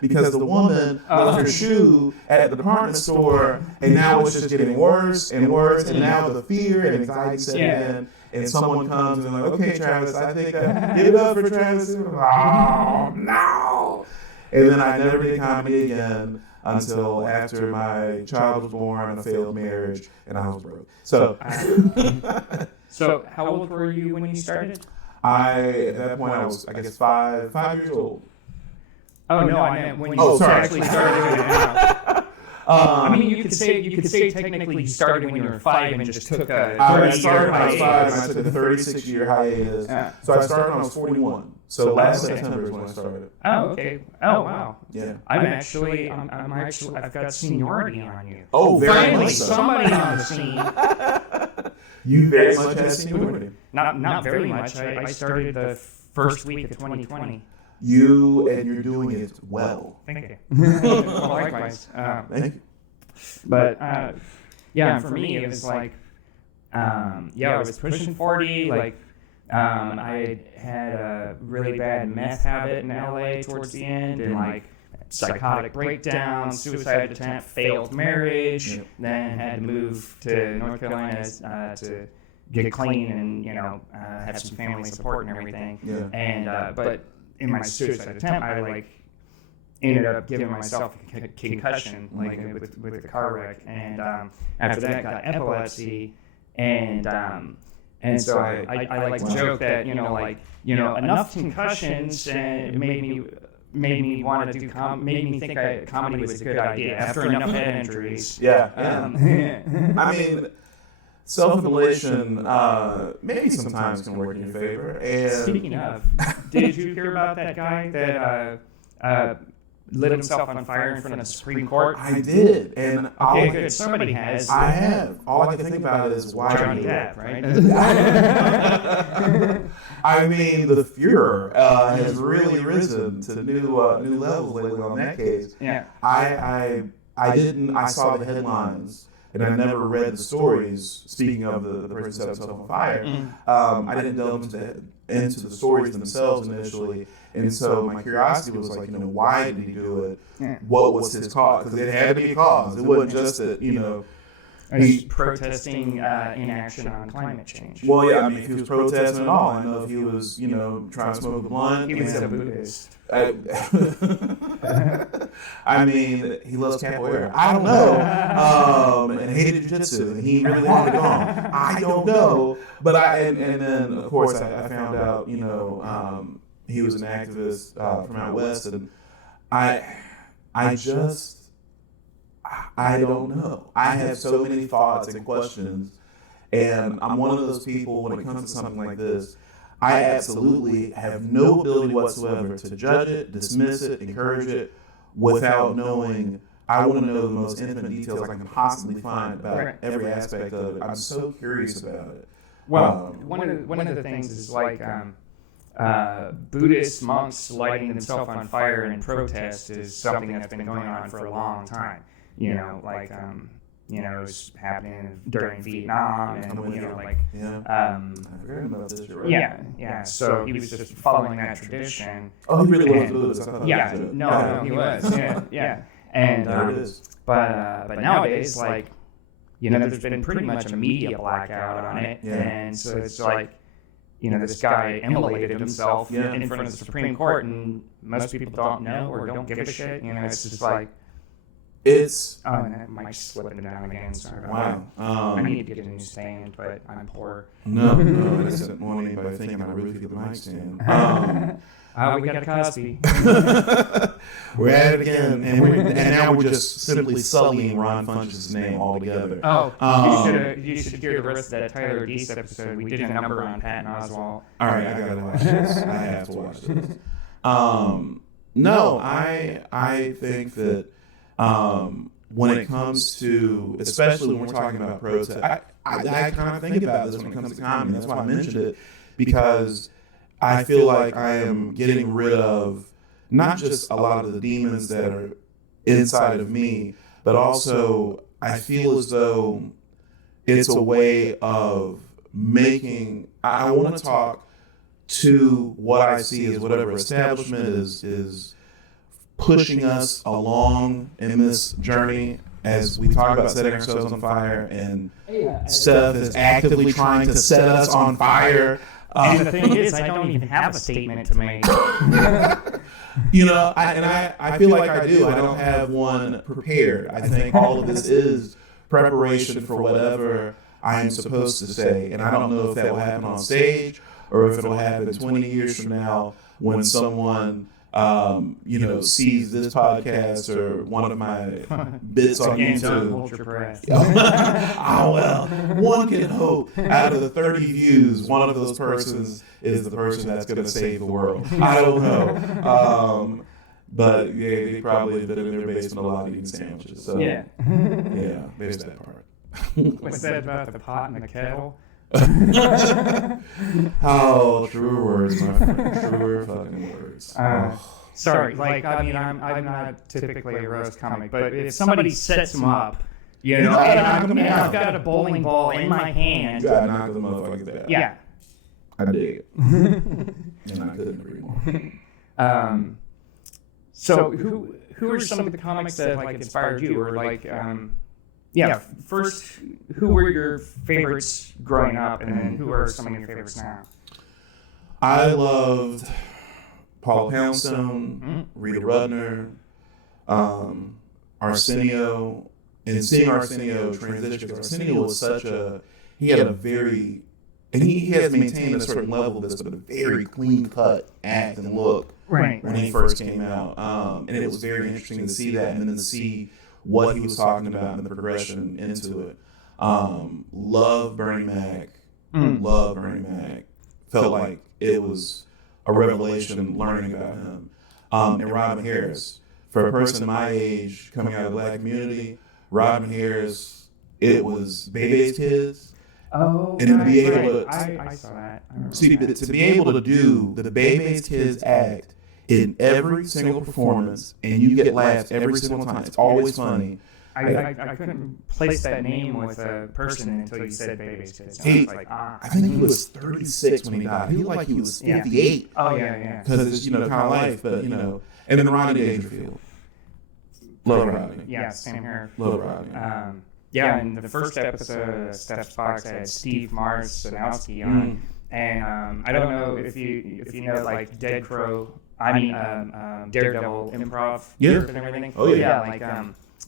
because the woman left her shoe at the department store, and now it's just getting worse and worse, and now the fear and anxiety set in, and someone comes and like, okay, Travis, I think give it up for Travis. Oh, no. And then I never did comedy again until after my child was born and a failed marriage, and I was broke. So, so how old were you when you started? At that point, I was, I guess, 5 years old. Oh, no, I meant when you actually started doing it now. I mean, you could say technically you started when you were 5 and just took a 30-year I started when I was 5 hiatus. and I took a 36-year hiatus. So I started when I was 41. So last September is when I started. Oh, okay. Oh, wow. Yeah. I've got seniority on you. Oh, very Finally, much so. somebody on the scene. You very much have seniority. Not very much. I started the first week of 2020. You're doing it well. Thank you. Well, likewise. Thank you. But yeah, for me, it was like, I was pushing 40. Like, I had a really bad meth habit in LA towards the end, and like psychotic breakdown, suicide attempt, failed marriage. Then had to move to North Carolina to get clean and have some family support and everything. Yeah. And but in my suicide attempt, I like ended up giving myself a concussion, like with a car wreck, and after that got epilepsy, and so I like to joke that enough concussions made me want to do made me think comedy was a good idea after enough head injuries. Yeah. I mean, self-immolation maybe sometimes can work in your favor. And speaking of, did you hear about that guy that lit himself on fire in front of the Supreme Court? I did, and okay, good. Somebody has. I have. All I can think about is why Johnny Depp, right? I mean, the furor has really risen to new levels lately on that case. Yeah. I saw the headlines, and I never read the stories. Speaking of the person set himself on fire, I didn't delve into the stories themselves initially, and so my curiosity was like, why did he do it? Yeah. What was his cause? Because it had to be a cause. It wasn't just that he's protesting inaction on climate change. Well, yeah, I mean, if he was protesting at all, I know if he was, trying to smoke a blunt. He was a Buddhist. I mean, he loves capoeira. I don't know. And hated jiu-jitsu, and he really wanted it gone. I don't know. But and then, of course, I found out, he was an activist from out west, and I don't know. I have so many thoughts and questions, and I'm one of those people when it comes to something like this. I absolutely have no ability whatsoever to judge it, dismiss it, encourage it, without knowing. I want to know the most intimate details I can possibly find about every aspect of it. I'm so curious about it. Well, one of the things is like Buddhist monks lighting themselves on fire in protest is something that's been going on for a long time. It was happening during Vietnam, and I've heard about this. You're right. Yeah. So he was just following that tradition. Oh, he really was Buddhist. I thought Yeah, that was it. no, he was. Yeah. And there it is. but nowadays, like, there's been pretty much a media blackout on it, and so it's like, this guy immolated himself in front of the Supreme Court, and most people don't know or don't give a shit. It's just like. It's and that mic's slipping down again. Sorry about that. wow. I need to get a new stand, but I'm poor. No, it isn't want anybody thinking I really feel the mic stand. We got a Cosby. We're at it again, and now we're just simply sullying Ron Funches' name altogether. Oh, you should hear the rest of that Tyler Deese episode. We did a number on Patton Oswalt. All right, I gotta watch this. I have to watch this. No, I think that when it comes to, especially when we're talking about protest, I kind of think about this when it comes to comedy. That's why I mentioned it, because I feel like I am getting rid of not just a lot of the demons that are inside of me, but also I feel as though it's a way of making, I want to talk to what I see as whatever establishment is pushing us along in this journey as we talk about setting ourselves on fire, and Steph is actively trying to set us on fire. And the thing is, I don't even have a statement to make. I feel like I do. I don't have one prepared. I think all of this is preparation for whatever I am supposed to say. And I don't know if that will happen on stage or if it'll happen 20 years from now when someone sees this podcast or one of my bits on YouTube. One can hope out of the 30 views, one of those persons is the person that's going to save the world. I don't know. But yeah, they probably have been in their basement a lot eating sandwiches. So yeah, there's that part. What's that about the pot and the kettle? Oh, truer words, my friend. Truer fucking words. Sorry, I'm not typically a roast comic, but if somebody sets them up, and I've got a bowling ball in my hand. You gotta knock the motherfuckers out. Yeah. I dig it. And I couldn't agree more. So who are some of the comics that inspired you, or first, who were your favorites growing up, and then who are some of your favorites now? I loved Paula Poundstone, Rita Rudner, Arsenio, and seeing Arsenio transition, because Arsenio was he has maintained a certain level of this, but a very clean-cut act and look when he first came out. And it was very interesting to see that, and then to see what he was talking about and the progression into it. Love Bernie Mac. Love Bernie Mac. Felt like it was a revelation learning about him. And Robin Harris. For a person my age coming out of the Black community, Robin Harris, it was Bebe's Kids. Oh, and to be able to, I saw that. To be able to do the Bebe's Kids act in every single performance, and you get laughs every single time. It's always funny. I couldn't place that name with a person until you said Bebe's Kids. I think he was 36 when he died. He looked like he was 58. Oh yeah. Because it's kind of life, but and then Rodney Dangerfield. Love Rodney. Yeah, same here. Love Rodney. In the first episode of Steph's Box, I had Steve Mars-Sanowski on, and I don't know if you know Daredevil improv and everything. Oh yeah.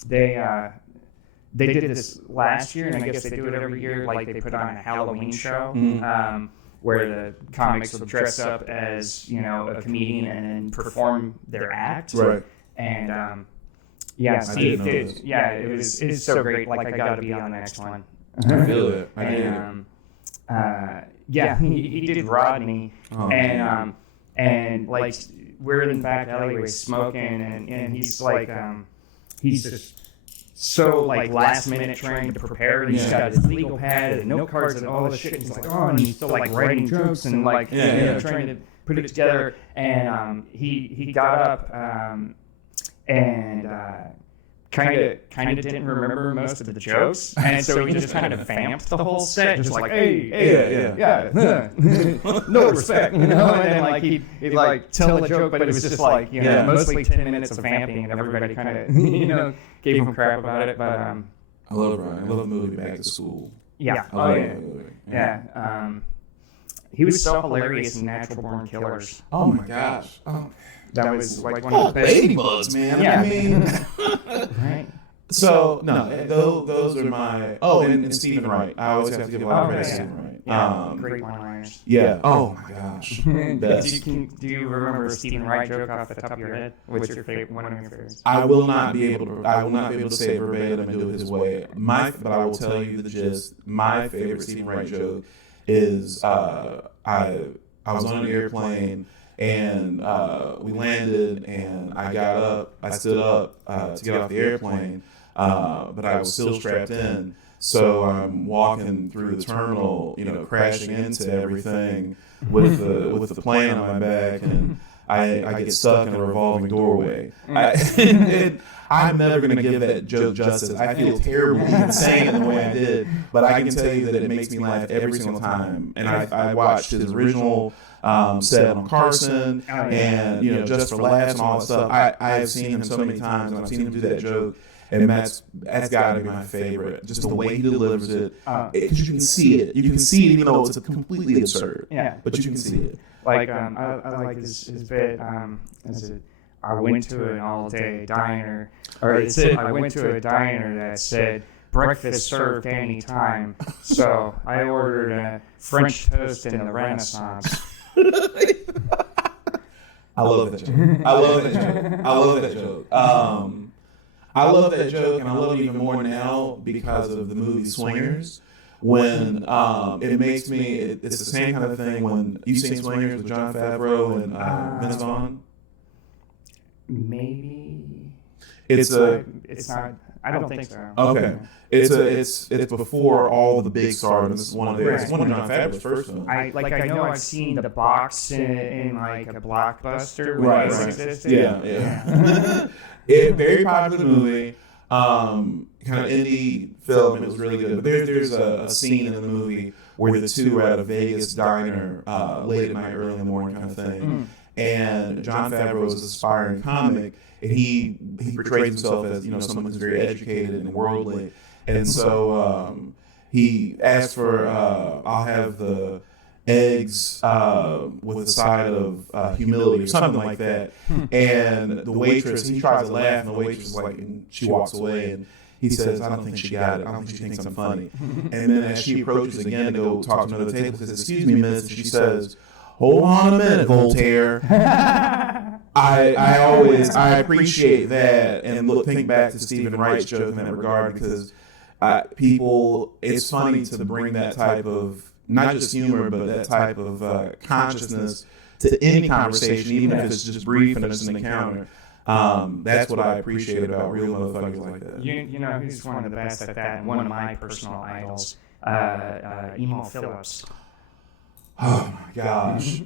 They did this last year, and I guess they do it every year. They put on a Halloween show where the comics will dress up as a comedian and then perform their act. Right. And Steve did. Yeah, it's so great. I got to be on the next one. I feel it. He did Rodney, and we're in the back alleyway smoking, and he's he's just so last minute trying to prepare. And he's got his legal pad and note cards and all this shit. And he's and he's still writing jokes and trying to put it together. And he got up and kind of didn't remember most of the jokes, and so he just kind of vamped the whole set, just no respect, and then he'd tell a joke, but it was just mostly 10 minutes of vamping, and everybody kind of gave him crap about it. But I love Ryan. I love the movie Back to School. Yeah. I love that movie. Yeah. He was so hilarious in Natural Born Killers. Oh my gosh. That was one of the best. Ladybugs, man. Yeah. I mean, right. So those are my. Oh, and Stephen Wright. I always have to give a lot of credit to Stephen Wright. Yeah, great one-liners. Yeah. Oh my gosh. Best. Do you remember a Stephen Wright joke off the top of your head? What's your favorite? One of your favorites? I will not be able to say verbatim and do it his way. But I will tell you the gist. My favorite Stephen Wright joke is I was on an airplane. And we landed, and I stood up to get off the airplane, but I was still strapped in. So I'm walking through the terminal, crashing into everything with the plane on my back, and I get stuck in a revolving doorway. I'm never going to give that joke justice. I feel terrible even saying it the way I did, but I can tell you that it makes me laugh every single time. And I watched his original set on Carson, and just for laughs and all that stuff. I have seen him so many times, and I've seen him do that joke, and that's got to be my favorite. Just the way he delivers it, because you can see it. You can see it, even though it's completely absurd. Yeah, but you can see it. I like his bit. I went to an all-day diner, or it said I went to a diner that said breakfast served any time. So I ordered a French toast in the Renaissance. I love that joke. I love that joke. I love that joke. I love that joke, and I love it even more now because of the movie Swingers. When it makes me, it's the same kind of thing when you've seen Swingers with Jon Favreau and Vince Vaughn. Maybe It's not. I don't think so. Okay. It's before all the big stars. This is one of Jon Favreau's first films. I know I've seen the box in like a Blockbuster. Right. Yeah. It very popular movie. Kind of indie film, and it was really good. But there's a scene in the movie where the two are at a Vegas diner late at night, early in the morning kind of thing. And Jon Favreau is an aspiring comic, and he portrays himself as someone who's very educated and worldly. And so he asked for I'll have the eggs with a side of humility or something like that. And the waitress, he tries to laugh, and the waitress is like, and she walks away, and he says, I don't think she got it. I don't think she thinks I'm funny. And then as she approaches again to go talk to another table, he says, excuse me, miss. And she says, hold on a minute, Voltaire. I appreciate that and think back to Stephen Wright's joke in that regard, because it's funny to bring that type of, not just humor, but that type of consciousness to any conversation, even if it's just brief and it's an encounter. That's what I appreciate about real motherfuckers like that. You know who's one of the best at that, and one of my personal idols, Emo Phillips. Oh my gosh,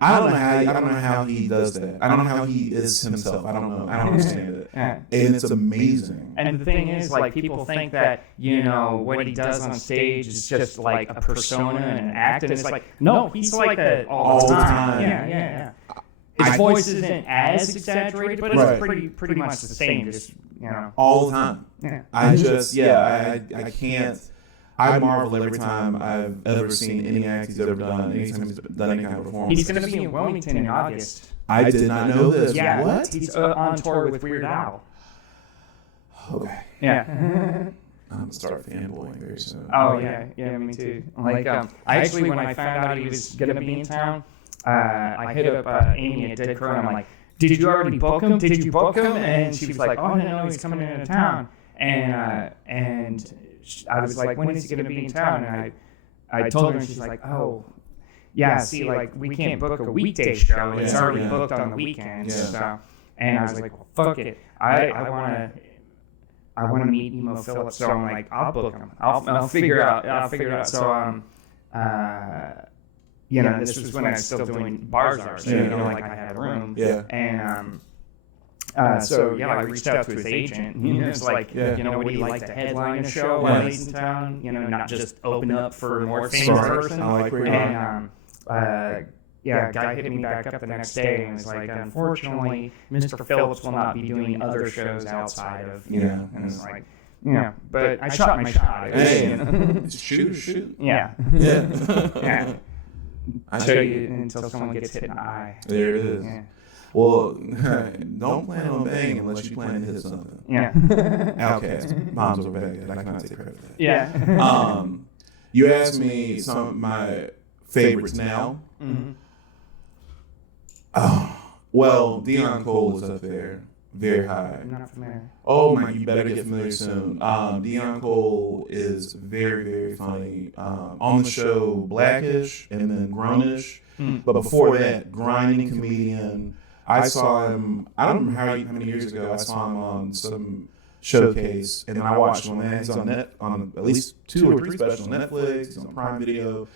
I don't know how he does that. I don't know how he is himself. I don't know. I don't understand it. And it's amazing. And the thing is, like, people think that, what he does on stage is just like a persona and an act, and it's like, no, he's like that all the time. Yeah. His voice isn't as exaggerated, but it's pretty much the same. Just all the time. Yeah. I can't. I marvel every time I've ever seen any act he's ever done. Anytime he's done any kind of performance. He's going to be in Wilmington in August. I did not know this. Yeah, what? He's on tour with Weird Al. Okay. Yeah. I'm gonna start fanboying very soon. Oh yeah, me too. Like, I actually, when I found out he was going to be in town, I hit up Amy at Dead Crow, and I'm like, did you already book him? Did you book him? And she was like, oh, I didn't know he's coming into town. And I was like, when is he going to be in town? And I told her, and she's like, oh, yeah, see, like, we can't book a weekday show. It's already booked on the weekends. So, and I was like, well, fuck it. I want to meet Emo Phillips. So I'm like, I'll book him. I'll figure it out. So, this was when I was still doing Barzar. So, like, I had a room. Yeah. And, I reached out to his agent. It's like, would he like to headline a show while he's in town? Not just open up for a more famous person. I like where a guy hit me back up the next day and was like, unfortunately, Mr. Phillips will not be doing other shows outside of, and it's like, but I shot my shot. Shoot. Yeah. Yeah. I show you until someone gets hit in the eye. There it is. Yeah. Well, don't plan on banging unless you plan to hit something. Yeah. Outcast. Moms are bad. I cannot take credit for that. Yeah. You asked me some of my favorites now. Mm-hmm. Well, Dion Cole is up there. Very high. I'm not familiar. Oh my, you better get familiar soon. Dion Cole is very, very funny. On the show Blackish and then Grownish. But before that, grinding comedian. I saw him, I don't remember how many years ago, I saw him on some showcase, and then I watched him, man. He's on at least 2 or 3 specials on Netflix, he's on Prime Video.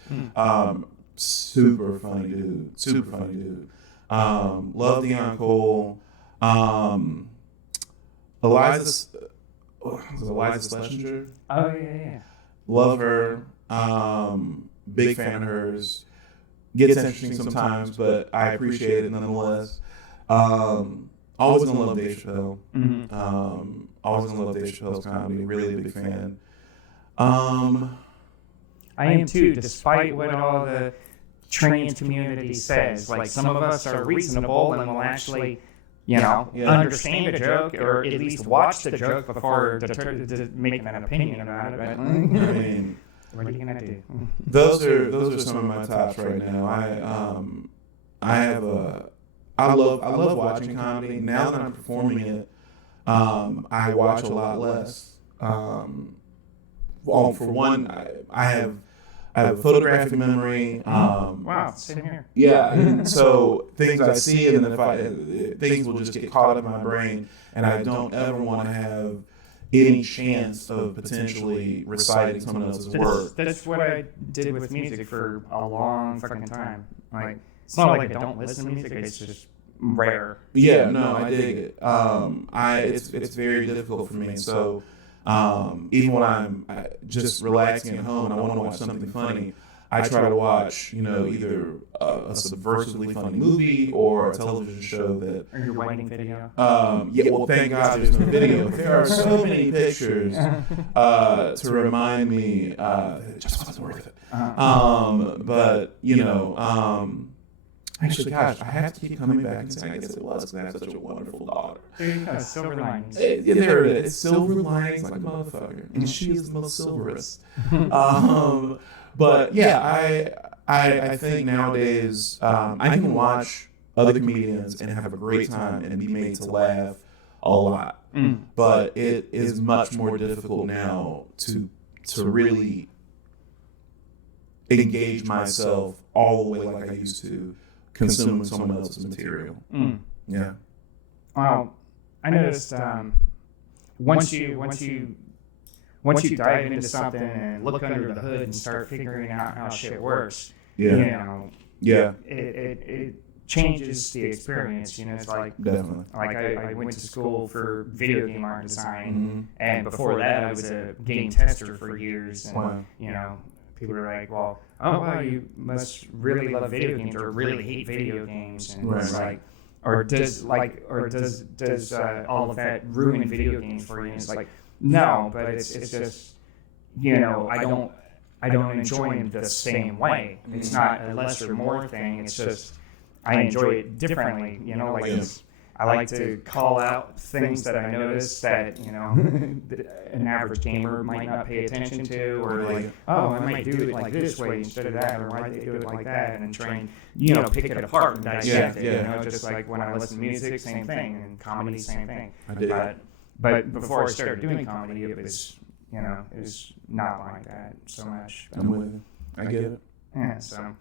Super funny dude. Love Dion Cole. Eliza Schlesinger. Oh, yeah. Love her. Big fan of hers. Gets interesting sometimes, but I appreciate it nonetheless. Always gonna love Dave Chappelle. Always gonna love Dave Chappelle's comedy. Really a big fan. I am too, despite what all the trans community says. Like, some of us are reasonable and will actually, understand a joke or at least watch the joke before making an opinion about it. But, I mean, what are you gonna do? Those are some of my tops right now. I love watching comedy. Now that I'm performing it, I watch a lot less. Well, for one, I have a photographic memory. Wow, same here. Yeah, and so things I see, and then things will just get caught up in my brain, and I don't ever want to have any chance of potentially reciting someone else's work. That's what I did with music for a long fucking time. Like, it's not like I don't listen to music; it's just rare. Yeah, no, I dig it. It's very difficult for me. So even when I'm just relaxing at home and I want to watch something funny, I try to watch, either a subversively funny movie or a television show that. Or your wedding video. Yeah, well, thank God there's no video. There are so many pictures to remind me that it just wasn't worth it. But actually, gosh, I have to keep coming back and saying I guess it was because I have such a wonderful daughter. There you go, silver linings. There it is. Silver linings like a motherfucker, and she is the most silverest. But yeah, I think nowadays I can watch other comedians and have a great time and be made to laugh a lot. But it is much more difficult now to really engage myself all the way like I used to, consuming someone else's material. Yeah. Well, I noticed once you dive into something and look under the hood and start figuring out how shit works, it changes the experience. It's like, definitely. Like I went to school for video game art and design, and before that I was a game tester for years. And people are like, well, you must really love video games or really hate video games, and it's like, or does all of that ruin video games for you? And it's like, no, but it's just, I don't enjoy them the same way. It's not a less or more thing. It's just I enjoy it differently. I like to call out things that I notice that an average gamer might not pay attention to, or like, I might do it like this way instead of that, or why they do it like that, and try and pick it apart and dissect it. Just like when I listen to music, same thing, and comedy, same thing. But before I started doing comedy, it was not like that so much. I'm with you. I get it. Yeah. So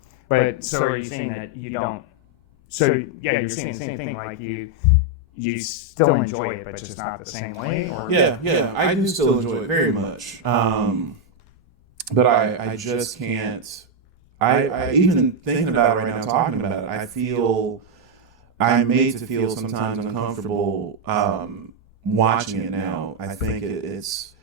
are you saying that you don't? So yeah, you're saying the same thing. Like you still enjoy it, but just not the same way. Or? Yeah. I do still enjoy it very much. But I just can't. I even thinking about it right now, talking about it, I feel I'm made to feel sometimes uncomfortable watching it now. I think it's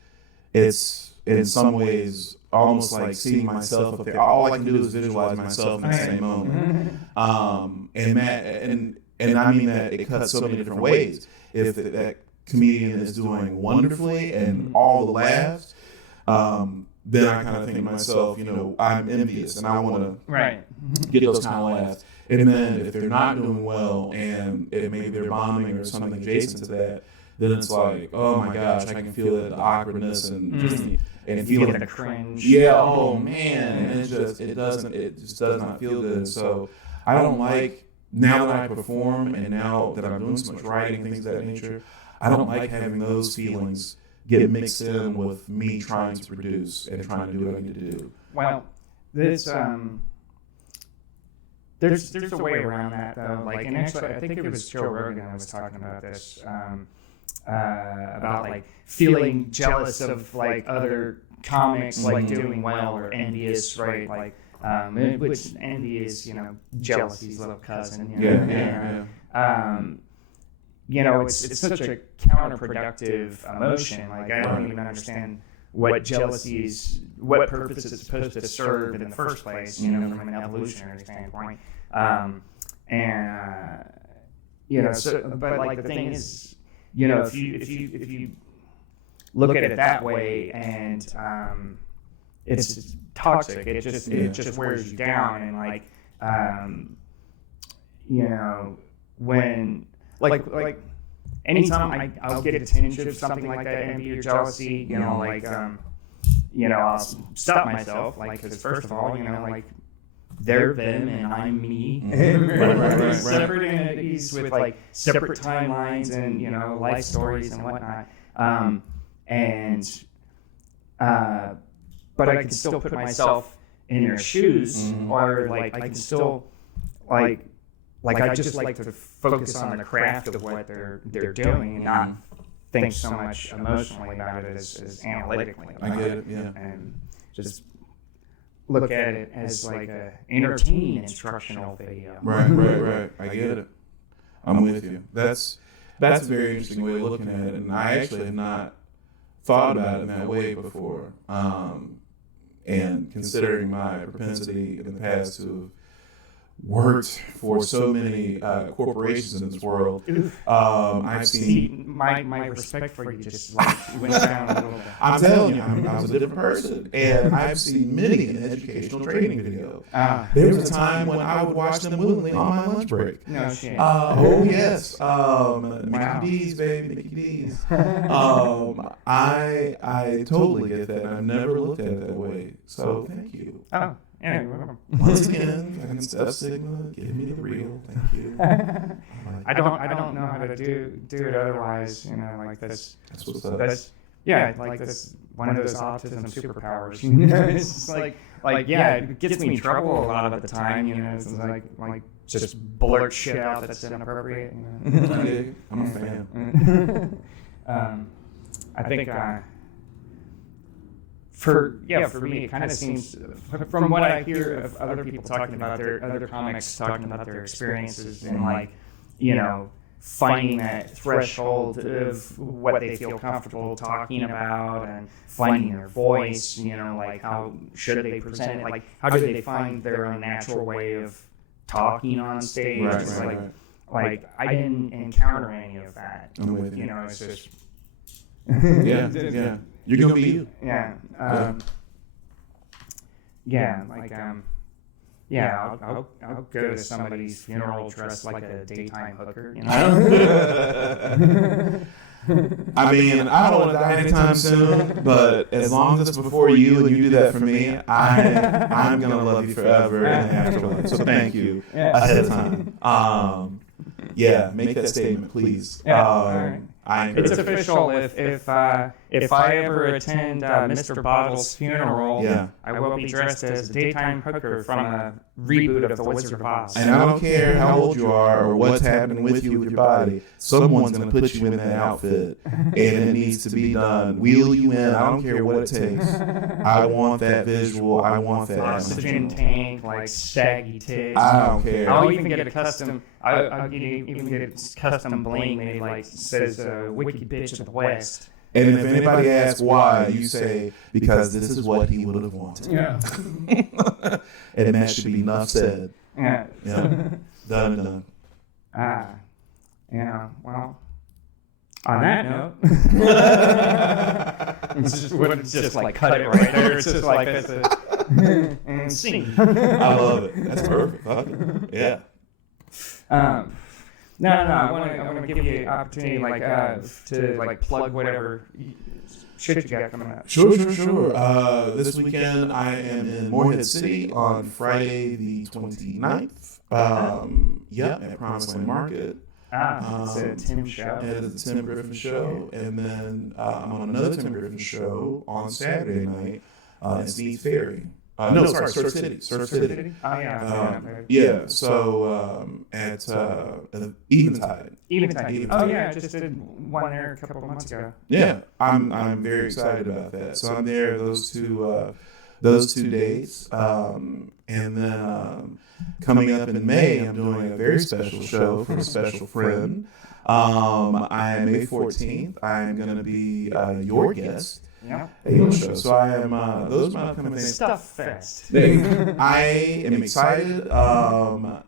in some ways almost like seeing myself up there. All I can do is visualize myself in the same moment. And I mean that it cuts so many different ways. If that comedian is doing wonderfully and all the laughs, then I kind of think to myself, I'm envious and I want to get those kind of laughs. And then if they're not doing well and maybe they're bombing or something adjacent to that, then it's like, oh my gosh, I can feel the awkwardness and just and feel the cringe. Yeah, oh man, and it just does not feel good. So I don't like, now that I perform and now that I'm doing so much writing, things of that nature, I don't like having those feelings get mixed in with me trying to produce and trying to do what I need to do. Well, there's a way around that though. Like, and actually, I think it was Joe Rogan that was talking about this. About like feeling jealous of like other comics like doing well, or envious, right? Like which envy is jealousy's little cousin. It's such a counterproductive emotion. Like I don't even understand what jealousy is, what purpose it's supposed to serve in the first place. From an evolutionary standpoint. But like the thing is. If you look at it that way, and it's toxic, it just wears you down, and like when like anytime I'll get a tinge of something like that, envy or jealousy, I'll stop myself, like, because first of all, like they're them and I'm me. Right. Separate entities with like separate timelines and life stories and whatnot. But I can still put myself in their shoes, or like I can still like I just like to focus on the craft of what they're doing and not think so much emotionally about it as analytically. I get it, yeah. And just look at it as like a entertaining instructional video. Right. I get it. I'm with you. That's a very interesting way of looking at it, and I actually have not thought about it in that way before. And considering my propensity in the past to have worked for so many corporations in this world, I've seen my respect for you just like went down a little bit. I'm telling you, I was a different person, and I've seen many an educational training video. There was a time when I would watch them willingly on my lunch break. No shit. Oh yes, Mickey D's, baby, Mickey D's. I totally get that. I've never looked at it that way. So thank you. Oh. Yeah, you're welcome. Once again, fucking Steph Sigma, give me the real. Thank you. I don't know how to do it otherwise. Like this. That's what's up. That's that's one of those autism superpowers. It's just like it gets me in trouble a lot of the time. It's like just blurt shit out that's inappropriate. I'm a fan. I think. For me, it kind of seems, from what I hear of other people talking about other comics talking about their experiences and finding that threshold of what they feel comfortable talking about and finding their voice, like how should they present it, like how do they find their own natural way of talking on stage. Like I didn't encounter any of that. I'm with you. It's just yeah. You're gonna be you. Yeah. I'll go to somebody's funeral dressed like a daytime hooker. I mean, I don't want to die anytime soon, but as long as it's before you and you do that for me, I'm gonna love you forever in the afterlife. So thank you ahead of time. Make that statement, please. Right. It's official. If I ever attend Mr. Bottle's funeral, I will be dressed as a daytime hooker from a reboot of The Wizard of Oz. And I don't care how old you are or what's happening with you with your body. Someone's going to put you in that outfit, and it needs to be done. Wheel you in. I don't care what it takes. I want that visual. I want that oxygen tank, like saggy tits. I don't care. I'll even get a custom. I'll even get a custom bling made, like says "Wicked Bitch of the West." And if anybody asks why, you say, because this is what he would have wanted. Yeah. And that should be enough said. Yeah. Done. Well, on that note, it's just like cut it right there. It's just like that's and sing. I love it. That's perfect. Yeah. No. I want to give you an opportunity, to plug whatever shit you got coming up. Sure. This weekend I am in Morehead City on Friday the 29th. At Promised Land Market. It's a Tim show. It is a Tim Griffin show, and then I'm on another Tim Griffin show on Saturday night in Steve's Ferry. Surf City. Oh, yeah. So at Eventide. Oh yeah, I just did one there a couple of months ago. Yeah, I'm very excited about that. So I'm there those two days, and then coming up in May, I'm doing a very special show for a special friend. On May 14th, I'm going to be your guest. Yeah. Show. So I am. Those are my upcoming things. Stuff Fest. I am excited. I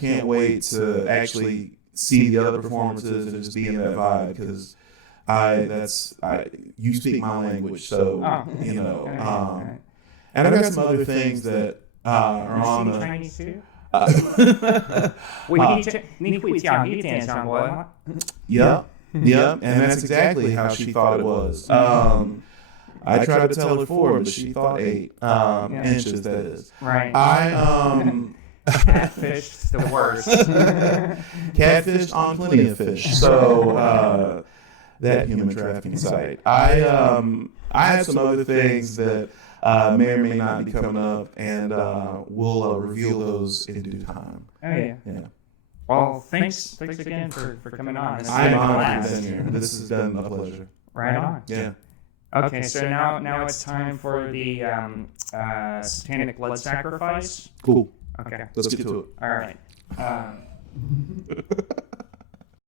can't wait to actually see the other performances and just be in that vibe because you speak my language, so and I've got some other things that are on the. Chinese too? Yeah, and that's exactly how she thought it was. I tried to tell her 4, but she thought 8 inches. That is Right. Catfish, the worst. Catfish on plenty of fish. So that human trafficking site. I have some other things that may or may not be coming up, and we'll reveal those in due time. Oh yeah. Well, thanks again for coming on. I'm honored to be here. This has been a pleasure. Right on. Yeah. Okay, so now it's time for the satanic blood sacrifice. Cool. Okay. Let's get to it. All right.